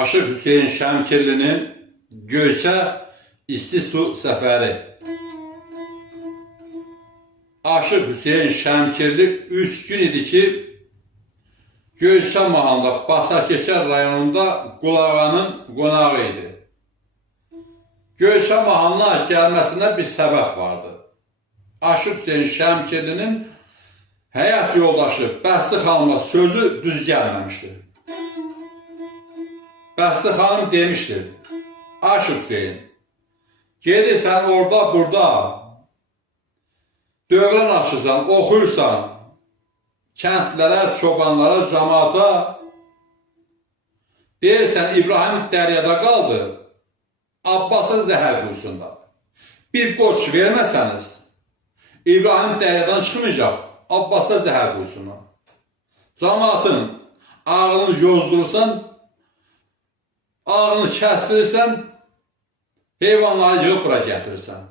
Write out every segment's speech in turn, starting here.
Aşıq Hüseyin Şəmkirlinin Göyçə İsti Su Səfəri. Aşıq Hüseyin Şəmkirli 3 gün idi ki, Göyçə mahallında Basarkeşər rayonunda Qulağanın qonağı idi. Göyçə mahallına gəlməsində bir səbəb vardı. Aşıq Hüseyin Şəmkirlinin həyat yoldaşı Bəhsli xanımla sözü düz gəlməmişdi. Bəhsli xanım demişdi, Aşıq Hüseyin, gedirsən orada burada, dövrən açırsan, oxuyursan, kəndlərə, çobanlara, cəmaata, deyirsən İbrahim dəryada qaldı, Abbas'a zəhər quyusunda. Bir qoç verməsəniz, İbrahim dəryadan çıxmayacaq, Abbas'a zəhər quyusuna. Cəmaatın ağrını yozdurursan, ağrını kəstirirsən, heyvanları yığıb bura gətirirsən.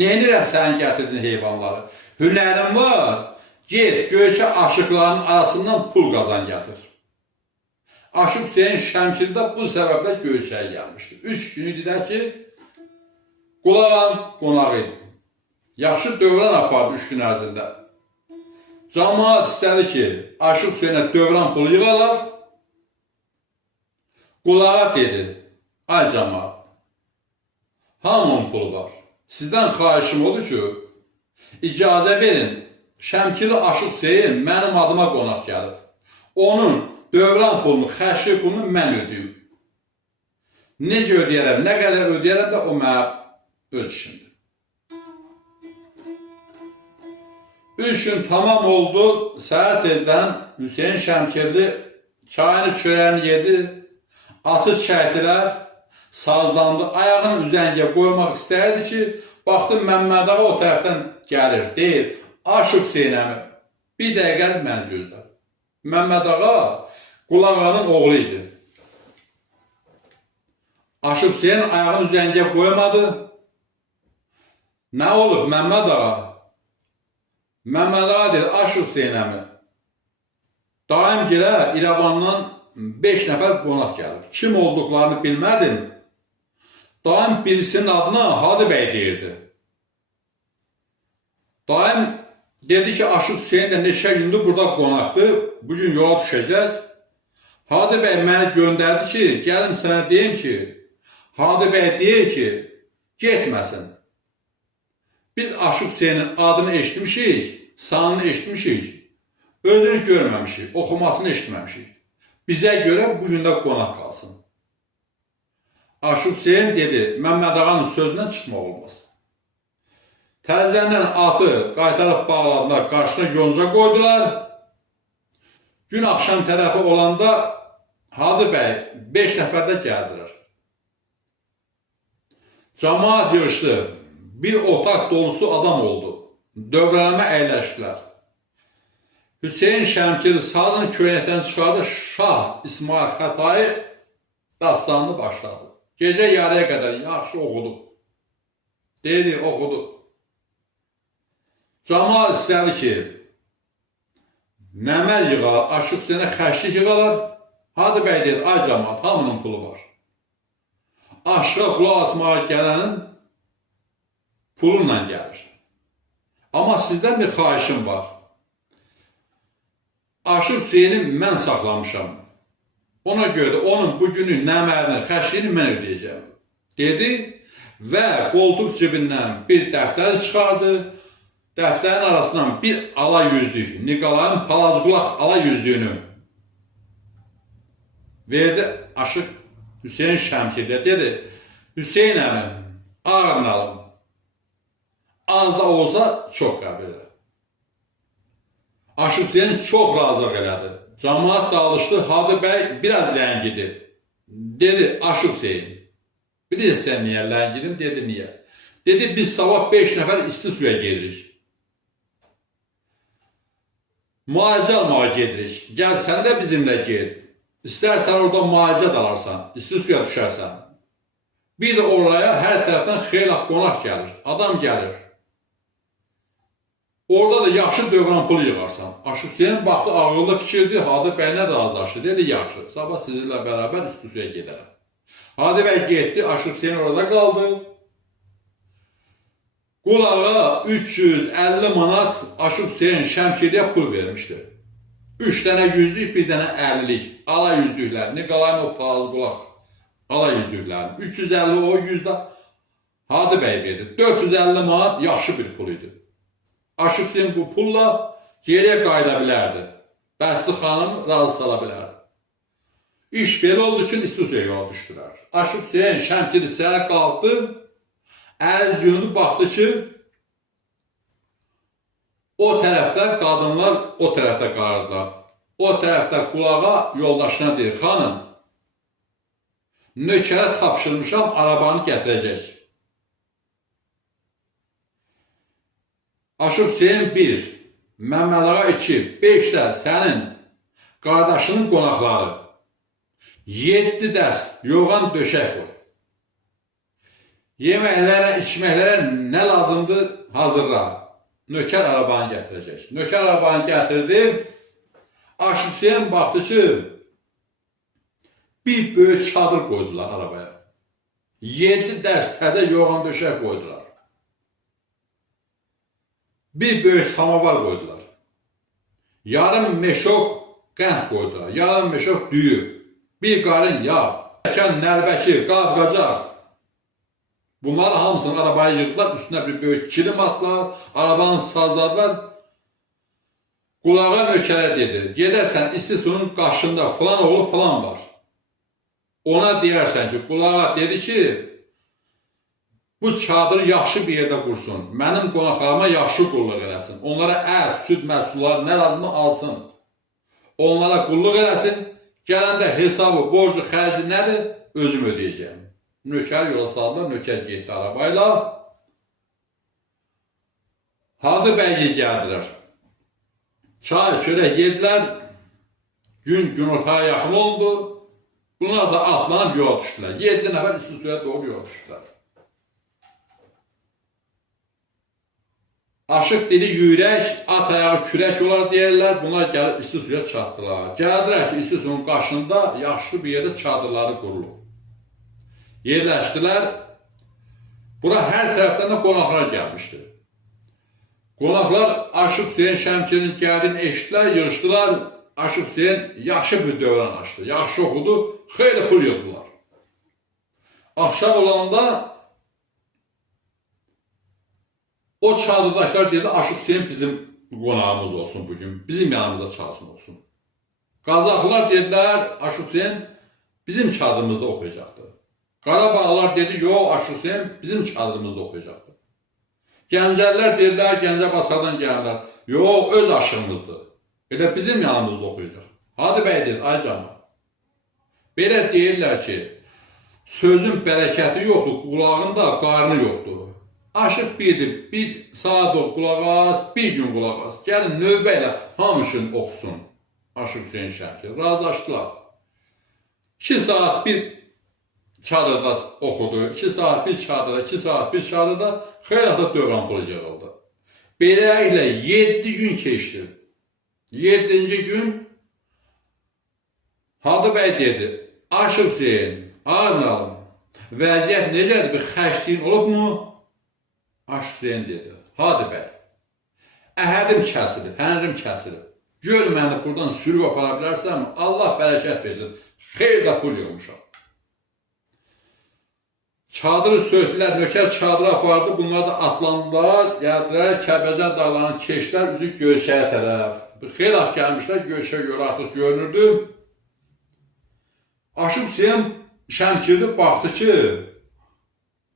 Neynirəm sənin gətirdin heyvanları? Hünərin var, get Göyçə aşıqlarının arasından pul qazan gətir. Aşıq Hüseyin Şəmkirli bu səbəblə Göyçəyə gəlmişdir. 3 gün idilər ki, Qulağan qonağı idi. Yaxşı dövrən apardı 3 gün ərzində. Cəmaat istədi ki, Aşıq Hüseyinə dövrən pulu yığalar. Qulağa dedi, ay cəmaat, hamının pulu var. Sizdən xahişim odur ki, icazə verin, Şəmkirli Aşıq Hüseyin mənim adıma qonaq gəlib. Onun dövrən pulunu, xərcli pulunu mən ödəyim. Necə ödəyərəm, nə qədər ödəyərəm də o mənim öz işimdir. 3 gün tamam oldu, səhər tezdən Hüseyin Şəmkirli çayını çörəyini yedi, atı çəkdilər, sazlandı, ayağını üzəngə qoymaq istəyirdi ki, baxdı Məmməd ağa o tərəfdən gəlir, deyir, Aşıq Hüseyin əmi, bir dəqiqə məni gözlə. Məmməd ağa Qulağanın oğlu idi. Aşıq Hüseyin ayağını üzəngə qoymadı. Nə olub Məmməd ağa? Məmməd ağa deyir, Aşıq Hüseyin əmi, daim gilə İrəvandan 5 nəfər qonaq gəlib. Kim olduqlarını bilmədim. Daim birisinin adına Hadi bəy deyirdi. Daim dedi ki, Aşıq Hüseyin də neçə gündür burada qonaqdır, bugün yola düşəcək. Hadi bəy məni göndərdi ki, gəlim sənə deyim ki, Hadi bəy deyir ki, getməsin. Biz Aşıq Hüseynin adını eşitmişik, sanını eşitmişik, özünü görməmişik, oxumasını eşitməmişik. Bizə görə bugün də qonaq qalsın. Aşıq Hüseyin dedi, Məmməd ağanın sözündən çıxmaq olmaz. Təzədən atı qaytarıb bağladılar, qarşısına yonca qoydular. Gün axşam tərəfi olanda Hadi bəy 5 nəfər də gəldilər. Cəmaat yığışdı, bir otaq dolusu adam oldu. Dövrələmə əyləşdilər. Hüseyin Şəmkirli sazını köynəkdən çıxardı, Şah İsmail Xətai dastanını başladı. Gecə yarıya qədər yaxşı oxudu. Dedi, oxudu. Cəmaat istədi ki, nəməl yığalar, Aşıq Hüseynə xərclik yığalar. Hadi bəy dedi, ay cəmaat, hamının pulu var. Aşığa qulaq asmağa gələnin pulunla gəlir. Amma sizdən bir xahişim var. Aşıq Hüseyini mən saxlamışam. Ona görə onun bugünü, nəmərini, xərcliyini mən ödəyəcəm. Dedi və qoltuq cibindən bir dəftər çıxardı. Dəftərin arasından bir ala yüzlük, Nikolayın palazqulaq ala yüzlüyünü verdi Aşıq Hüseyin Şəmkirliyə. Dedi, Hüseyin əmi, ağırın alım. Az da olsa çox qəbul elə. Aşıq Hüseyin çox razılıq elədi. Cəmaat dağılışdı, Hadi bəy biraz ləngidi. Dedi, Aşıq Hüseyin, bilirsən niyə ləngidim? Dedi, niyə? Dedi, biz sabah 5 nəfər isti suya gedirik. Müalicə almağa gedirik. Gəl sən də bizimlə ged. İstərsən orada müalicə dalarsan, isti suya düşərsən. Bir də oraya hər tərəfdən xeyli qonaq gəlir, adam gəlir. Orada da yaxşı dövrən pulu yığarsan. Aşıq Hüseyin baxdı, ağıllı fikirdi, Hadi bəylə razılaşdı. Dedi, yaxşı, sabah sizinlə bərabər isti suya gedərəm. Hadi bəy getdi, Aşıq Hüseyin orada qaldı. Qulağa 350 manat Aşıq Hüseyin Şəmkirliyə pul vermişdi. 3 dənə yüzlük, bir dənə 50'lik. Ala yüzlüklərini, qalan o pahalı qulaq. Ala yüzlüklərini. 350 o, 100 də Hadi bəy verdi. 450 manat yaxşı bir pul idi. Aşıq Hüseyin bu pulla geriyə qayıda bilərdi. Bəsli xanımı razı sala bilərdi. İş belə olduğu üçün İstusiyaya yola düşdülər. Aşıq Hüseyin Şəmkirli səhər qalxdı, əl yönüdü, baxdı ki, o tərəfdə qadınlar o tərəfdə qarıdılar. O tərəfdə qulağa yoldaşına deyir, xanım, nökərə tapşırmışam, arabanı gətirəcək. Aşıq Hüseyin 1, Məmmədəğa 2, 5 də sənin qardaşının qonaqları, 7 dəst yoğan döşək qoy. Yeməklərə, içməklərə nə lazımdır hazırla. Nökər arabanı gətirəcək. Nökər arabanı gətirdi. Aşıq Hüseyin baxdı ki, bir böyük çadır qoydular arabaya. 7 dəst təzə yoğan döşək qoydular. Bir böyük samavar qoydular. Yarım meşok qənd qoydular. Yarım meşok düyü. Bir qarın yağ. Çəkən nərbəki, qab-qacaq. Bunları hamısını arabaya yığdılar. Üstünə bir böyük kilim atdılar. Arabanı sazladılar. Qulağa nökərə dedi. Gedərsən İstisunun qarşında falan oğlu falan var. Ona deyərsən ki, qulağa dedi ki, bu çadırı yaxşı bir yerdə qursun. Mənim qonaqlarıma yaxşı qulluq eləsin. Onlara ət, süd məhsulları nə lazımı alsın. Onlara qulluq eləsin. Gələndə hesabı, borcu, xərci nədir? Özüm ödəyəcəm. Nökər yola saldılar, nökər getdi arabayla. Hadi bəyi gəldilər. Çay, çörək yedilər. Gün günortaya yaxın oldu. Bunlar da atlanıb yola düşdülər. 7 nəfər İstisusiyaya doğru yola düşdülər. Aşıq dili yürək, at ayağı kürək olar deyirlər. Bunlar gəlib İstisusiyaya çatdılar. Gəldilər ki, İstisunun qarşında yaxşı bir yerdə çadırları qurulub. Yerləşdilər. Bura hər tərəfdən də qonaqlar gəlmişdi. Qonaqlar Aşıq Hüseyin Şəmkirlinin gəldiyini eşitdilər, yığışdılar. Aşıq Hüseyin yaxşı bir dövran açdı. Yaxşı oxudu, xeyli pul yığdılar. Axşam olanda o çadırdaşlar dedi, Aşıq Hüseyin bizim qonağımız olsun bugün, bizim yanımızda çalsın olsun. Qazaqlar dedilər, Aşıq Hüseyin bizim çadırımızda oxuyacaqdı. Qarabağlar dedi, yox, Aşıq Hüseyin bizim çadırımızda oxuyacaqdı. Gəncəllər dedilər, Gəncəbasardan gəlirlər, yox, öz aşığımızdır. Elə bizim yanımızda oxuyacaq. Hadi bəy dedi, ay cana. Belə deyirlər ki, sözün bərəkəti yoxdur, qulağında qarnı yoxdur. Aşıq birdir, bir saat o qulaq az, bir gün qulaq az. Gəlin növbə ilə hamısını oxusun. Aşıq Hüseyin Şəmkirli. Razılaşdılar. 2 saat bir çadırda oxudu, 2 saat bir çadırda, 2 saat bir çadırda, xeyli da dövran pulu yığıldı. Beləliklə 7 gün keçdi. 7-ci gün Hadi bəy dedi, Aşıq Hüseyin, ağırlayalım, vəziyyət necədir, bir xərcliyin olub mu? Aşıq Hüseyin dedi, Hadi bəy, əhədim kəsilib, hənrim kəsilib, gör məni buradan sürüb apara bilərsən, Allah bərəkət versin, xeyr də pul yığmışam. Çadırı söktülər, nökər çadırı apardı, bunlar da atlandılar, gəldilər, Kəlbəcər dağlarını keçdilər, üzü Göyçəyə tərəf. Xeyli at gəlmişlər, Göyçə yolu artıq görünürdü. Aşıq Hüseyin Şəmkirli baxdı ki,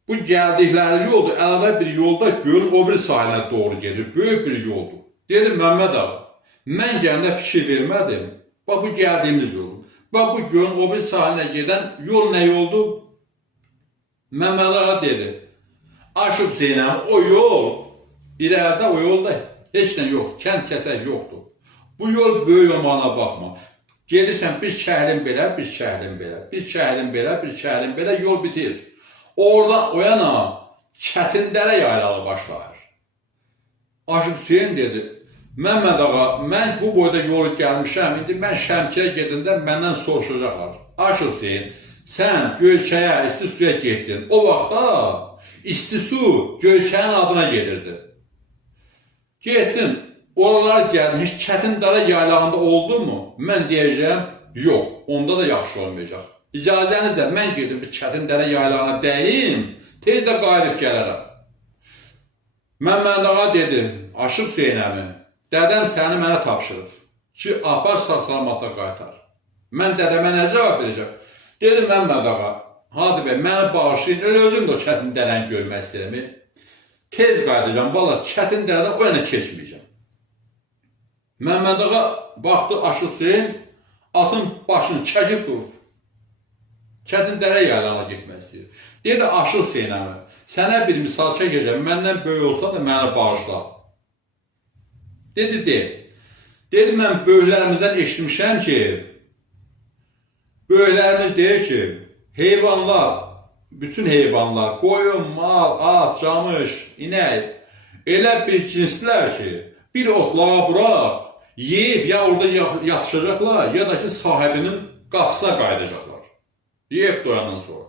bu gəldikləri yoldur, əlavə bir yolda gölün o bir sahilinə doğru gedir, böyük bir yoldur. Dedi, Məmməd ağa, mən gəndə fikir vermədim, bax bu gəldiyimiz yoldur. Bax bu gölün o bir sahilinə gedən yol nə yoldur? Məmməd ağa dedi, Aşıq Hüseynəm, o yol, ilərdə o yolda heç nə yoxdur, kənd kəsək yoxdur. Bu yol böyük olmağına baxma. Gedirsən bir şəhrin belə, bir şəhrin belə, bir şəhrin belə, bir şəhrin belə yol bitir. Oradan o yana Çətindərə yaylağı başlar. Aşıq Hüseyin dedi, Məmməd ağa, mən bu boyda yolu gəlmişəm, indi mən Şəmkirə gedəndə məndən soruşacaqlar. Aşıq Hüseyin, Sən Göyçəyə, isti suya getdin. O vaxtda isti su Göyçəyin adına gelirdi. Getdin, oralara gəldin, heç Çətindərə yaylağında oldu mu? Mən deyəcəm, yox, onda da yaxşı olmayacaq. İcazənizlə mən gedim, bir Çətindərə yaylağına dəyim, tez də qayıdıb gələrəm. Məmməd ağa dedi, Aşıq Hüseyin əmi, dədəm səni mənə tapşırıb ki, apar sağ-salamata qaytar. Mən dədəmə nə cavab verəcəm? Dedim, Məmməd ağa, hadi bəy, məni bağışlayın, özüm də o Çətindərəni görmək istəyirəm. Tez qayıdacam, valla Çətindərədən o yana keçməyəcəm. Məmməd ağa baxdı Aşıq Hüseyin, atın başını çəkib durub. Çətindərə yaylağına getmək istəyir. Dedi, Aşıq Hüseyin əmi, sənə bir misal çəkəcəm, məndən böyük olsa da məni bağışla. Dedi, dedi, mən böyüklərimizdən eşitmişəm ki, böyüklərimiz deyir ki, heyvanlar, bütün heyvanlar, qoyun, mal, at, camış, inək, elə bir cinslər ki, bir otlağa bıraq, yeyib ya orada yatışacaqlar, ya da ki, sahibinin qapısına qayıdacaqlar. Yeyib doyandan sonra.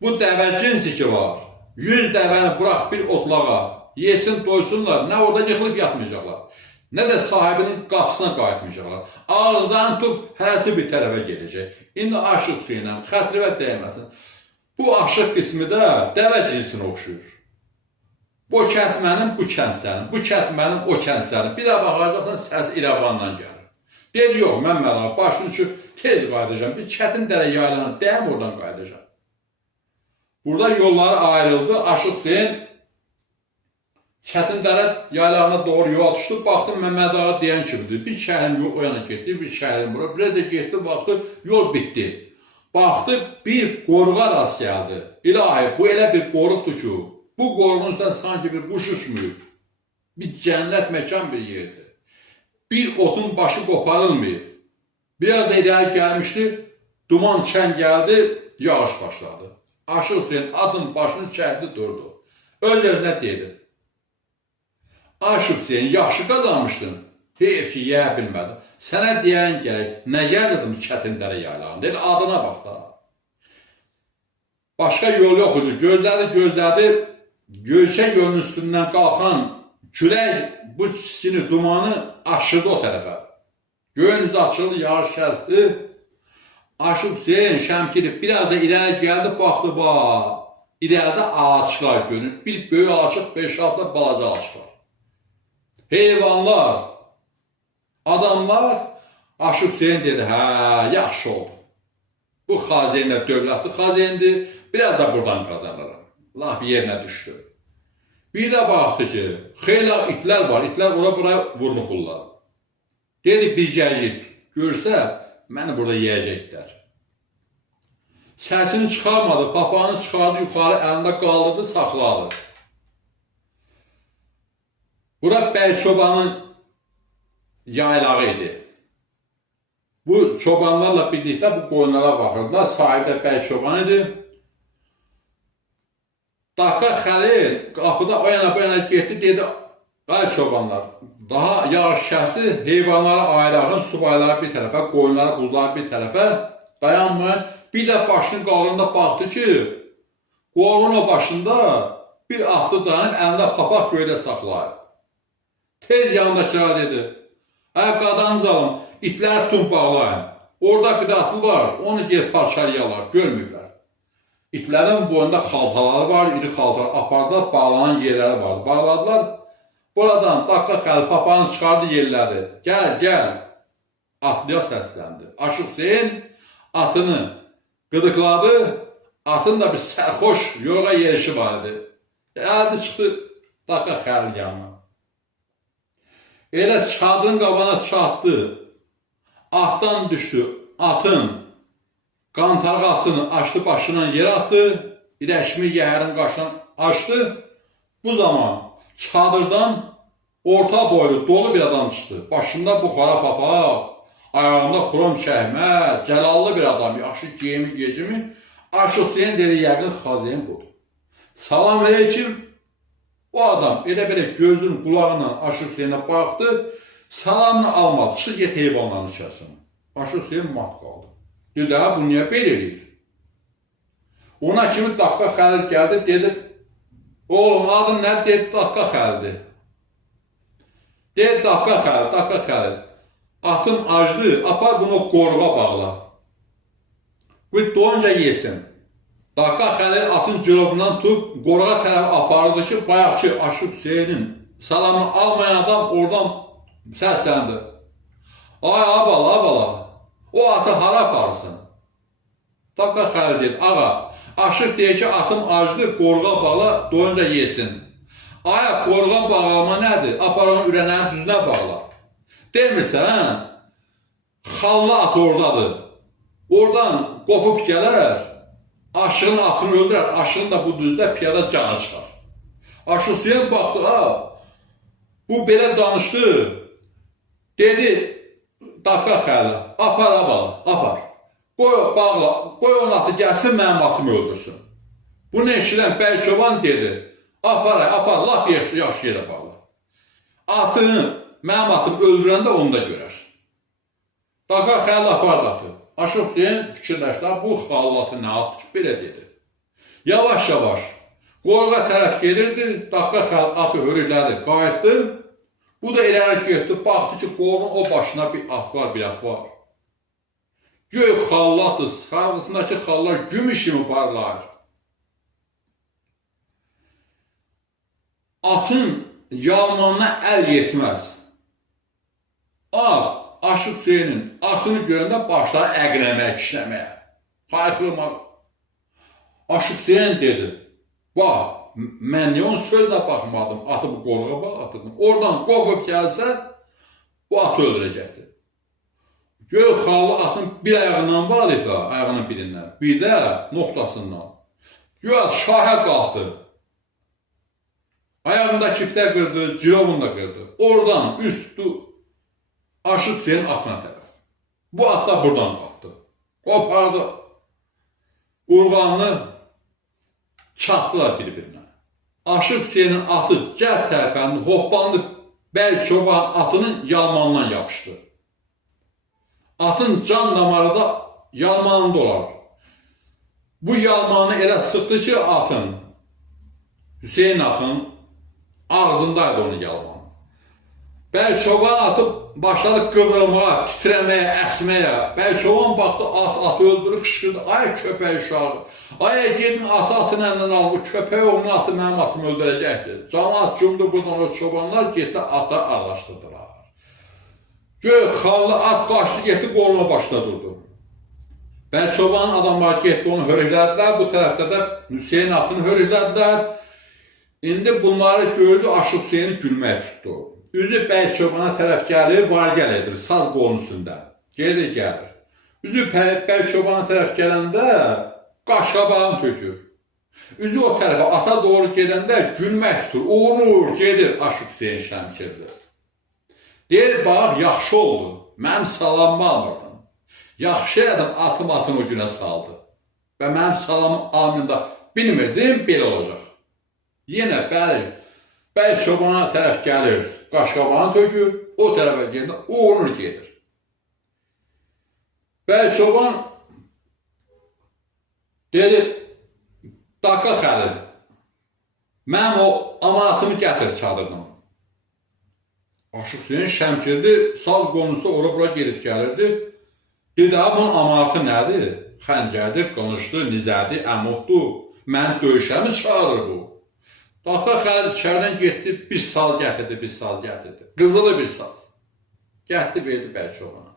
Bu dəvə cinsi ki var, 100 dəvəni bıraq bir otlağa, yesin, doysunlar, nə orada yıxılıb yatmayacaqlar, nə də sahibinin qapısına qayıtmayacaqlar. Ağızlarını tut, hərəsi bir tərəfə gedəcək. İndi Aşıq Hüseynəm, xətrivə dəyməsin. Bu aşıq qismi də dəvə cinsinə oxşuyur. Bu kənd mənim, bu kənd sənin, bu kənd mənim, o kənd sənin. Bir də baxacaqsan, səs İrəvandan gəlir. Dedi, yox, mən məlaqa, başını ki, tez qayıdacam, bir Çətindərə yaylana dəyəm, oradan qayıdacam. Burada yolları ayrıldı, Aşıq Hüseyin Çətindərə yaylağına doğru yola düşdü, baxdım Məmməd ağa deyən kimidir. Bir şəhərin yol o yana getdi, bir şəhərin bura, bir də getdi, baxdı, yol bitdi. Baxdı, bir qoruğa rast gəldi. İlahi, bu elə bir qoruqdur ki, bu qoruğun üstündən sanki bir quş uçmuyub. Bir cənnət məkan bir yerdir. Bir otun başı qoparılmayıb. Biraz da irəli gəlmişdi, duman çən gəldi, yağış başladı. Aşıq Hüseyin adın başını çəkdi, durdu. Öz-özünə dedi. Aşıq Hüseyin, yaxşı qazanmışdın. Heyf ki, yeyə bilmədim. Sənə deyən gərək, nə gəzirdim Çətindərə yaylağın? Dedi, adına bax da. Başqa yol yox idi. Gözlədi. Göyçə yolun üstündən qalxan külək bu çiçini, dumanı aşırdı o tərəfə. Göyün üzü açıldı, yağış kəsdi. Aşıq Hüseyin şəmkiri biraz da irəli gəldi, baxdı, irəlidə ağaçlar görünür. Bir böyük ağaçıq, 5-6 balaca ağaçlar. Heyvanlar, adamlar, Aşıq Hüseyin dedi, hə, yaxşı oldu. Bu xazinə dövlətli xazindir, biraz da buradan qazanıram. Laf yerinə düşdü. Bir də baxdı ki, xeyla itlər var, itlər ora-bura vurnuxurlar. Dedi, bir gəcik görsə, məni burada yiyəcəklər. Səsini çıxarmadı, papağını çıxardı, yuxarı əlində qaldırdı, saxladı. Bura bəy çobanın yaylağı idi. Bu çobanlarla birlikdə bu qoyunlara baxırdılar. Sahibi də bəy çoban idi. Dakika Xəlil qapıda o yana bu yana getdi, dedi, bəy çobanlar, daha yağış kəsdi, heyvanları ayırağın, subayları bir tərəfə, qoyunları, buzları bir tərəfə, dayanmayın. Bir də başını qaldırında baxdı ki, qoğun o başında bir atlı dayanıb, əlində papaq göydə saxlayır. Tez yanındakılara dedi, qadanız alın, itləri tutun bağlayın. Orada bir atlı var, onu gelip parçalayarlar, görmürlər. İtlərin boyunda xaltaları var, iri xaltaları apardılar, bağlanan yerləri vardı. Bağladılar, buradan dakika Xəlil papağını çıxardı yerləri. Gəl, atlıya səsləndi. Aşıq Hüseyin atını qıdıqladı, atın da bir sərxoş yoğa yerişi var idi. Gəldi çıxdı dakika Xəlil yanına. Elə çadırın qabana çatdı, atdan düşdü, atın qantarğasını açdı, başından yerə atdı, İləşmi yəhərin qaşından açdı. Bu zaman çadırdan orta boylu, dolu bir adam çıxdı. Başında buxara papaq, ayağında xrom çəkmə, cəlallı bir adam, yaxşı geyimi, gecimi. Aşıq Hüseyin dedi, yəqin xazeyin budur. Salam aleyküm. O adam elə-belə gözün qulağından Aşıq Hüseynə baxdı, salamını almadı, çıx get heyvanların içərisine. Aşıq Hüseyin mat qaldı. Dedi, bu niyə belə eləyir? Ona kimi Daqqa Xəlil gəldi, dedi, oğlum adın nə? Dedi, Daqqa Xəlildir. Dedi, Daqqa Xəlil, atım acdı, apar bunu qoruğa bağla. Bu doyunca yesin. Daqqa Xəlil atın cılovundan tutub qoruğa tərəf apardı ki, bayaqki Aşıq Hüseynin salamını almayan adam oradan səsləndi. Ay abala, o atı hara aparsın? Daqqa Xəlil dedi, ağa, Aşıq deyir ki, atım acdı, qoruğa bağla, doyunca yesin. Aya, qoruğa bağlama nədir? Apar onu ürənənin düzünə bağla. Demirsən, xallı at oradadır. Oradan qopub gələr, Aşığın atını öldürər, Aşığın da bu düzdə piyada canı çıxar. Aşıq Hüseyin baxdı, bu belə danışdı. Dedi, Daqqa Xəlil, apar abala, apar. Qoy bağla, qoy onun atı gəlsin, mənim atımı öldürsün. Bunu eşidən bəy çoban dedi, apar, lap yaxşı yerə bağla. Atını, mənim atımı öldürəndə onu da görər. Daqqa Xəlil apardı atı. Aşıq Hüseyin fikirləşdi, bu xallatı nə atı ki, belə dedi. Yavaş-yavaş qoruğa tərəf gedirdi, Daqqa Xəlil atı hörüklədi, qayıtdı. Bu da ileri getdi, baxdı ki, qolun o başına bir at var. Göy xallatdır, sarğısındakı xallar gümüş kimi parlayır. Atın yalmanına əl yetməz. Aşıq Hüseynin atını görəndə başladı əqləməyə, kişləməyə, hayxırmağa. Aşıq Hüseyin dedi, bax, mən niyə onun sözünə baxmadım, atı bu qoruğa bağlatırdım. Oradan qopub gəlsə, bu atı öldürəcəkdir. Göy xallı atın bir ayağından bağlıysa, ayağının birindən, bir də noktasından. Göy şahə qalxdı. Ayağında kipdə qırdı, cilovunu da qırdı. Oradan üstü Aşıq Hüseyin atına tərəf. Bu at da buradan qalxdı. Qopardı. Urğanını çatdılar bir-birinə. Aşıq Hüseynin atı cəld tərpəndi, hoppandı, bəy çoban atının yalmanından yapışdı. Atın can damarı da yalmanında olar. Bu yalmanı elə sıxdı ki, atın, Hüseyin atının ağzındaydı onun yalmanı. Bəy çoban atı başladı qıvrılmağa, titrəməyə, əsməyə. Bəy çoban baxdı, atı öldürüb qışqırdı. Ay köpək uşağı, ay gedin atın əlindən al, bu köpək oğlunun atı mənim atımı öldürəcəkdir. Camaat cümdü buradan o çobanlar getdi, atı araşdırdılar. Göy xallı at qaçdı, getdi, qoluna başına durdu. Bəy çobanın adamları getdi, onu hörüklədilər, bu tərəfdə də Hüseyin atını hörüklədilər. İndi bunları gördü, Aşıq Hüseyini gülməyə tutdu. Üzü bəy çobana tərəf gəlir, var gəl edir, saz qolun üstündə. Gelir, gəlir. Üzü bəy çobana tərəf gələndə qaşqabağını tökür. Üzü o tərəfə ata doğru gedəndə gülmək tutur, uğurur, gedir Aşıq Hüseyin Şəmkirli. Deyir, bax, yaxşı oldu, mənim salamımı almırdım. Yaxşı edim, atım o günə saldı. Və mənim salamım almında bilmirdim, belə olacaq. Yenə bəy çobana tərəf gəlir, qaşqabağını tökür, o tərəfə gedir, uğurur gedir. Bəy çoban dedi, Daqqa Xəlil, mən o amanatımı gətir çadırdan. Aşıq Hüseyin Şəmkirli sağ qonusu ora-bura gedib gəlirdi. Dedi, bunun amanatı nədir? Xəncərdir, qılıncdır, nizədir, əmuddur. Məni döyüşəmi çağırır bu? Daqqa Xəlil içərdən getdi, bir saz gətirdi. Qızılı bir saz. Gətdi, verdi bəy çobana.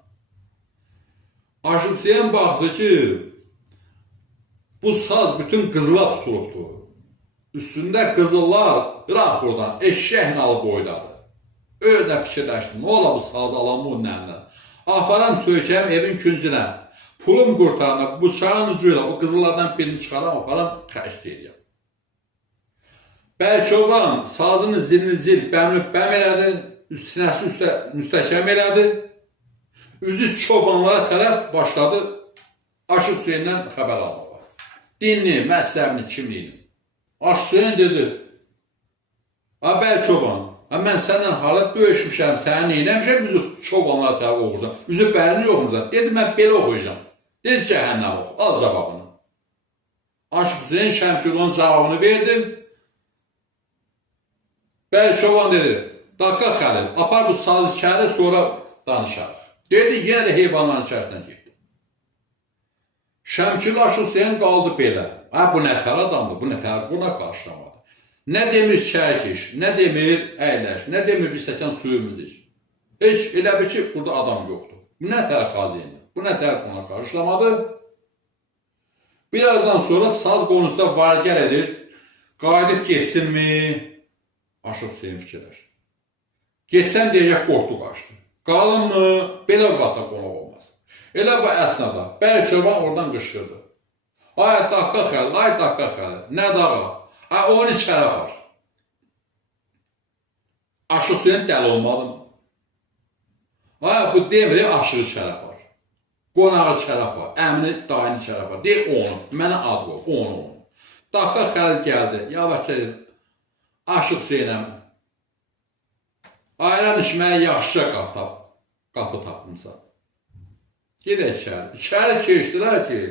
Aşıq Hüseyin baxdı ki, bu saz bütün qızıla tutulubdur. Üstündə qızıllar, qıraq buradan, eşşək nalı boydadır. Öyle fikirləşdim, nə ola bu saz alan bu nəmdən? Aparam söykəyəm evin küncünə. Pulum qurtaranda bıçağın ucuyla o qızıllardan birini çıxaram, aparam, xərcd edəyəm. Bəy çoban sazını zilini zil, bəmini bəm elədi, sinəsi müstəhkəm elədi. Üzü çobanlara tərəf başladı Aşıq Hüseyindən xəbər almağa. Dinini, məzhəbini, kimliyini. Aşıq Hüseyin dedi, bəy çoban, mən səndən hala döyüşmüşəm, səni neynəmişəm, üzü çobanlara tərəf oxuyacam. Üzü bəlini yoxmuşam. Dedi, mən belə oxuyacam. Dedi, cəhənnəm oxu, al cavabını. Aşıq Hüseyin Şəmkirlinin cavabını verdi. Bəy Çoban dedi, dakika Xəlil, apar bu sazı içəri, sonra danışarıq. Dedi, yenə də heyvanların içərisindən getdi. Şəmkirli Aşıq Hüseyin qaldı belə. Bu nətər adamdır, bu nətər buna qarşılamadı. Nə demir çərkiş, nə demir əyləş, nə demir bir stəkan suyumuz iç. Heç elə bir ki, burada adam yoxdur. Bu nətər xazindir, bu nətər buna qarşılamadı. Birazdan sonra saz qonusunda vargər edir, qayıdıb geçsinmi? Aşıq Hüseyin fikirlər. Geçsəm deyəcək, qorxdu qaçdı. Qalınmı? Belə qata qonaq olmaz. Elə bu əsnada Bəy Çoban oradan qışqırdı. Ay dakika Xəlil, ay dakika Xəlil, nə dağa? Ay onu içəri apar. Aşıq Hüseyin dəli olmalı mı? Ay bu demir, aşığı içəri apar. Qonağı içəri apar, əmini dayını içəri apar. Deyir onu, mənə ad qoy, onu. Dakika Xəlil gəldi, yavaş edib. Aşıq Hüseyin əmi. Ayran içməyə yaxşıca qapı tapmışsan. Gedək içəri. İçəri keçdilər ki,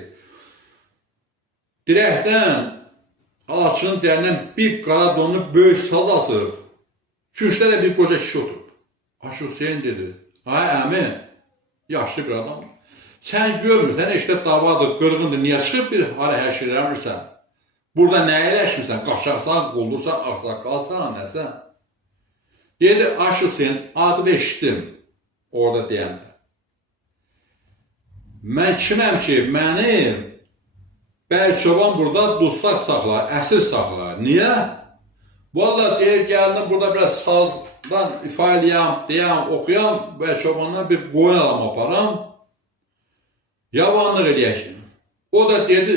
dirəkdən alaçının dərindən bir qara donlu böyük saz asırıb. Küncdə də bir qoca kişi oturub. Aşıq Hüseyin dedi, ay əmi, yaşlı bir adam. Sən görmürsən, işte davadır, qırğındır, niyə çıxıb bir hara həşirləmirsən? Burada nə eləşmirsən, qaçaqsan, quldursan, axlaqalsan, nəsən? Dedi, Aşıq Hüseyin, adını eşitdim orada deyəndə. Mən kiməm ki, mənim Bəy Çoban burada dustaq saxlar, əsir saxlar. Niyə? Vallahi deyir, gəldim burada biraz sazdan ifa eləyəm, deyəm, oxuyam, Bəy Çobandan bir qoyun alam aparam, yavanlıq eləyək. O da dedi,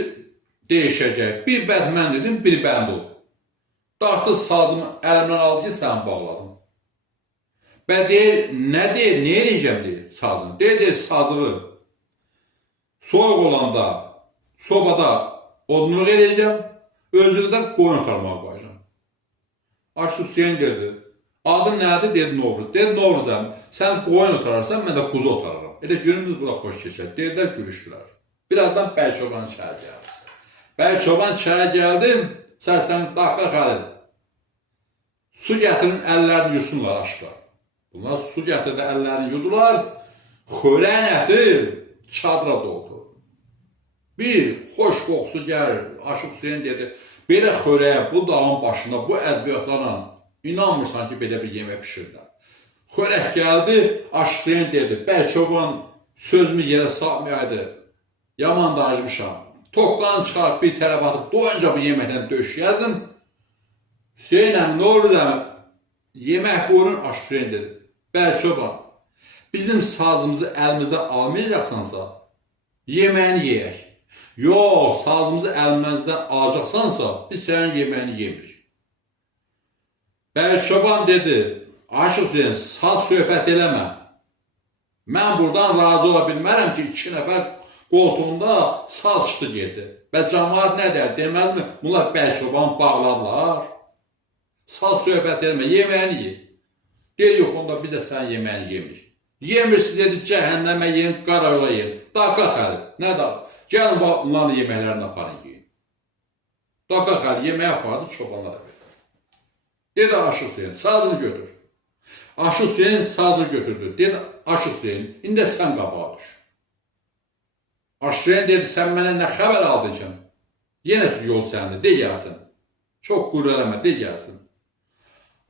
değişəcək. Bir bənd mən dedim, bir bənd ol. Dartı sazımı əlimdən aldı ki, sən bağladım. Və deyir, nə deyir, nə eləyəcəm deyir sazını. Deyir, sazığı soyuq olanda, sobada odunluq eləyəcəm, özünüzdən qoyun otarmağa qoyacam. Aşıq Hüseyin dedi, adın nədir? Dedi, Novruz. Dedi, Novruz əmi, sən qoyun otararsan, mən də quzu otararam. Elə günümüz burada xoş keçər. Deyirlər, gülüşdülər. Birazdan Bəy Çoban içəri gəldi. Bəy Çoban içəri gəldi, səslənib, dakika Xəlil, su gətirin, əllərini yusunlar aşkar. Bunlar su gətirdi, əllərini yudular, xörəyin əti çadıra doldu. Bir xoş qoxusu gəlir, Aşıq Hüseyin dedi, belə xörəyə, bu dağın başında, bu ədviyyatlarla inanmırsan ki, belə bir yemək pişirlər. Xörək gəldi, Aşıq Hüseyin dedi, Bəy Çoban sözümü yerə salmayaydı, yaman da acmışam. Toqqanı çıxarıb bir tərəf atıb, doyunca bu yeməklə döşəyərdim. Hüseyin əmi, nə olur əmi? Yemək buyurun, Aşıq Hüseyin dedi. Bəy Çoban, bizim sazımızı əlimizdən almayacaqsansa, yeməyini yeyək. Yox, sazımızı əlimizdən alacaqsansa, biz sənin yeməyini yemirik. Bəy Çoban dedi, Aşıq Hüseyin, saz söhbət eləmə. Mən buradan razı ola bilmərəm ki, 2 nəfər qoltuğunda saz çıxdı getdi. Və cəmaat nə der, deməzmi? Bunlar Bəy Çoban bağladılar. Saz söhbət eləmə, yeməyini ye. Deyir, yox, onda biz də sənin yeməyini yemirik. Yemirsiz dedi, cəhənnəmə yiyin, qara yola yiyin. Dakika Xəlil, nə da? Gəlin, bunların yeməklərini aparın yiyin. Dakika Xəlil yemək apardı, çobanlara verdi. Dedi, Aşıq Hüseyin, sazını götür. Aşıq Hüseyin sazını götürdü. Dedi, Aşıq Hüseyin, indi sən qabağa düş. Aşıq Hüseyin dedi, sən mənə nə xəbər aldın ki? Yenə yol sənindir, de gəlsin. Çox qürrələmə, de gəlsin.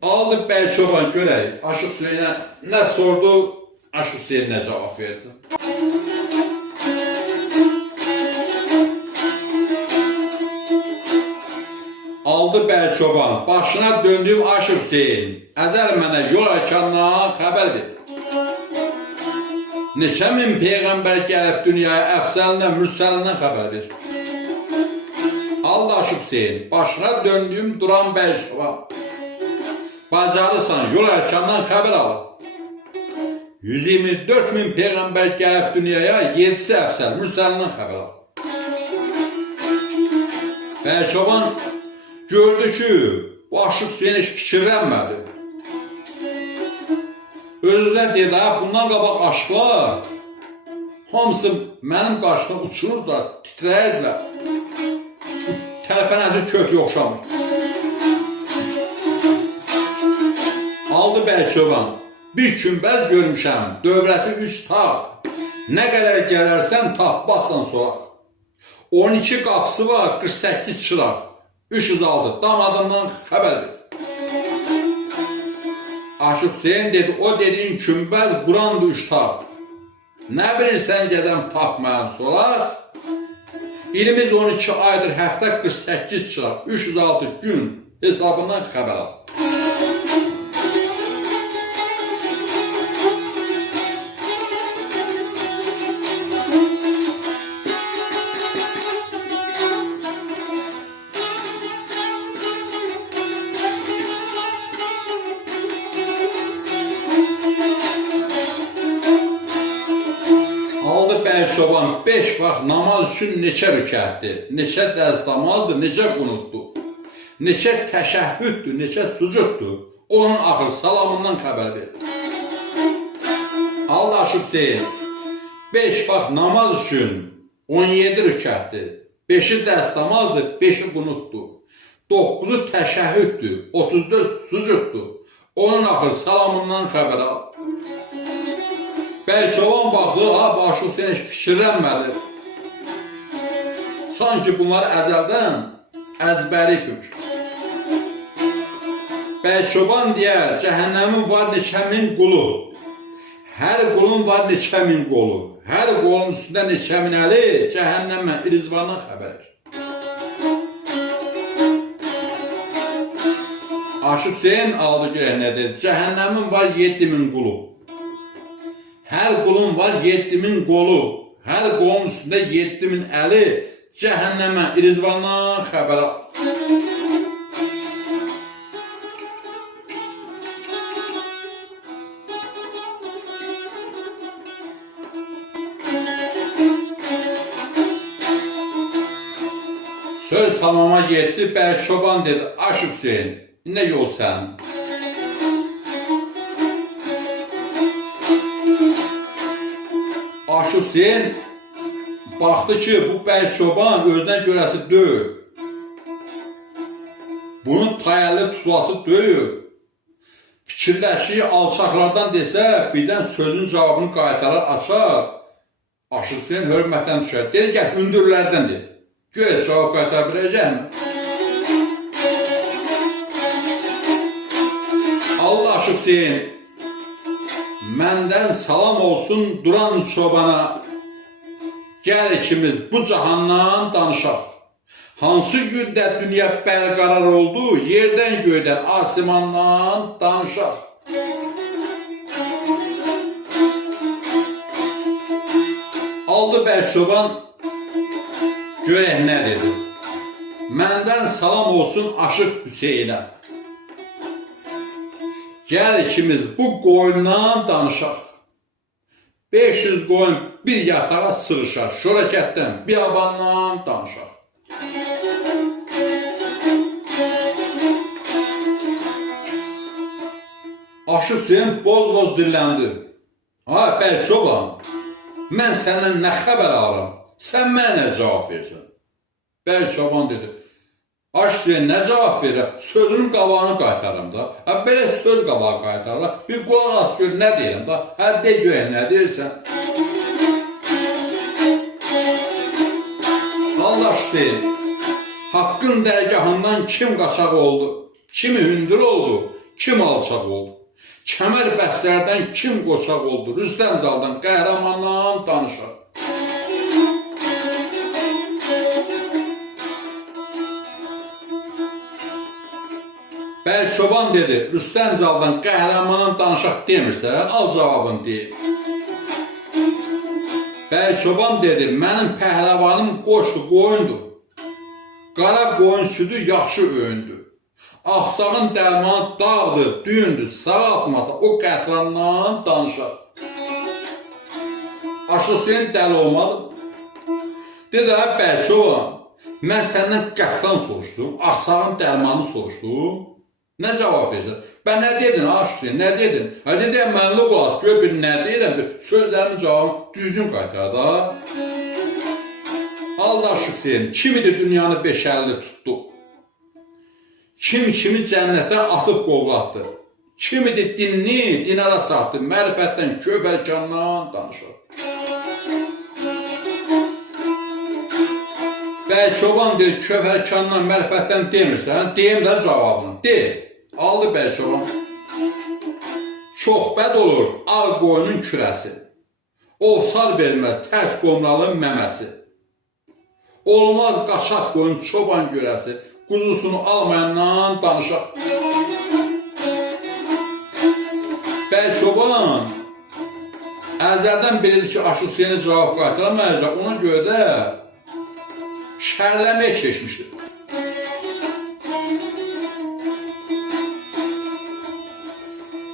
Aldı Bəy Çoban görək, Aşıq Hüseyinə nə sordu, Aşıq Hüseyin nə cavab verdi. Aldı Bəy Çoban, başına döndüyüm Aşıq Hüseyin, əzəl mənə yol əkandan xəbər ver. Neçə min Peyğəmbər gəlib dünyaya əfsəlindən, mürsəlindən xəbər ver. Aldı Aşıq Hüseyin, başına döndüyüm duran Bəy Çoban, bacarırsan yol erkandan xəbər alır. 124 min Peyğəmbər gəlib dünyaya, 7'si əfsəl, mürsəlindən xəbər alır. Bəy Çoban gördü ki, bu Aşıq Hüseyin heç fikirlənmədi. Özünə dedi, bundan qabaq aşıqlar, hamısı mənim qarşıma uçururlar, titrəyirlər. Kərpənəsi kötü oxşamır. Aldı Bəlçoban, bir günbəz görmüşəm, dövrəti 3 tağ. Nə qədər gələrsən tapmazsan soraq. 12 qapısı var, 48 çıraq. 306 damadından xəbər ver. Aşıq Hüseyin dedi, o dediğin günbəz burandı 3 tağ. Nə bilirsən gedəm tapmayan soraq. İlimiz 12 aydır, həftə 48 çıraq. 306 gün hesabından xəbər al. Bəlçoban 5 vaxt namaz üçün neçə rükətdir, neçə dərs namazdır, neçə qunutdur, neçə təşəhhüddür, neçə sucuddur, onun axır salamından xəbər ver. Allah Aşıq Hüseyin 5 vaxt namaz üçün 17 rükətdir, 5-i dərs namazdır, 5-i qunutdur, 9-u təşəhhüddür, 34 sucuddur, onun axır salamından xəbər al. Bəlçoban baxdı, Aşıq Hüseyin heç fikirlənmədi. Sanki bunlar əzəldən əzbərikmiş. Bəlçoban deyər, cəhənnəmin var neçə min qulu, hər qulun var neçə min qolu, hər qolun üstündə neçə min əli, cəhənnəmə irizvandan xəbər ver. Aşıq Hüseyin aldı görək nə dedi, cəhənnəmin var 7000 qulu. Hər qulun var 7000 qolu, hər qolun üstündə 7000 əli, cəhənnəmə irizvandan xəbər al. Söz tamama getdi, Bəlçoban dedi, Aşıq Hüseyin, nə yol sənin? Aşıq Hüseyin baxdı ki, bu Bəlçoban özünə görəsi deyil. Bunun tayəli tutulası deyil. Fikirləşi alçaqlardan desə, birdən sözün cavabını qaytarar, açar. Aşıq Hüseyin hörmətdən düşər. Dedi, gəl, hündürlərdən dedi. Göyə cavab qaytar biləcəkmi? Allah Aşıq Hüseyin, məndən salam olsun duran çobana, gəl ikimiz bu cahandan danışaq. Hansı gündə dünya bərqərar oldu, yerdən göydən asimandan danışaq. Aldı Bəlçoban, görək nə dedi. Məndən salam olsun Aşıq Hüseynə. Gəl ikimiz bu qoyundan danışaq. 500 qoyun bir yatağa sığışar. Şöhrəkətdən, biyabandan danışaq. Aşıq Hüseyin boz-boz dilləndi. Ha, Bəlçoban, mən səndən nə xəbər alırım? Sən mənə nə cavab versən? Bəlçoban dedi, Aşıq Hüseyin nə cavab verir? Sözünün qabağını qaytarım da. Belə söz qabağı qaytarırlar. Bir qulaq as gör, nə deyirəm da? De görək, nə deyirsən? Allah Hüseyin, haqqın dərgahından kim qaçaq oldu? Kimi hündür oldu? Kim alçaq oldu? Kəmər bəslərdən kim qoçaq oldu? Rüstəm Zaldan qəhrəmandan danışaq. Bəlçoban dedi, Rüstəm Zaldan qəhrəmandan danışaq demirsən, al cavabını deyib. Bəlçoban dedi, mənim pəhləvanım qoşdu, qoyundur. Qara qoyun südü yaxşı öyündü. Axsağın dərmanı dağdır, düyündür, sağaltmasa o qətrandan danışaq. Aşıq Hüseyin dəli olmadı. Dedi, Bəlçoban, mən səndən qətran soruşdum, axsağın dərmanı soruşdum. Nə cavab versən? Bən nə dedin, Aşıq Hüseyin, nə dedin? Dedi, mənli qulaq, gör bir nə deyirəm, sözlərimin cavabını düzgün qaytar da. Allah Hüseyin kimidir dünyanı beşerli tutdu. Kimi cənnətdən atıb qovlatdı. Kimidir dinini dinara satdı. Mərifətdən, köfərkandan danışır. Bəy Çoban deyir, köfərkandan, mərifətdən demirsən, deyim də cavabını. De, aldı Bəy Çoban. Çox bəd olur ağ qoyunun kürəsi. Ovsar verməz tərs qomralın məməsi. Olmaz qaçaq qoyun çoban görəsi. Quzusunu almayandan danışaq. Bəy Çoban əzəldən bilir ki, Aşıq Hüseynə cavab qaytıramayacaq. Ona görə də şərləməyə keçmişdir.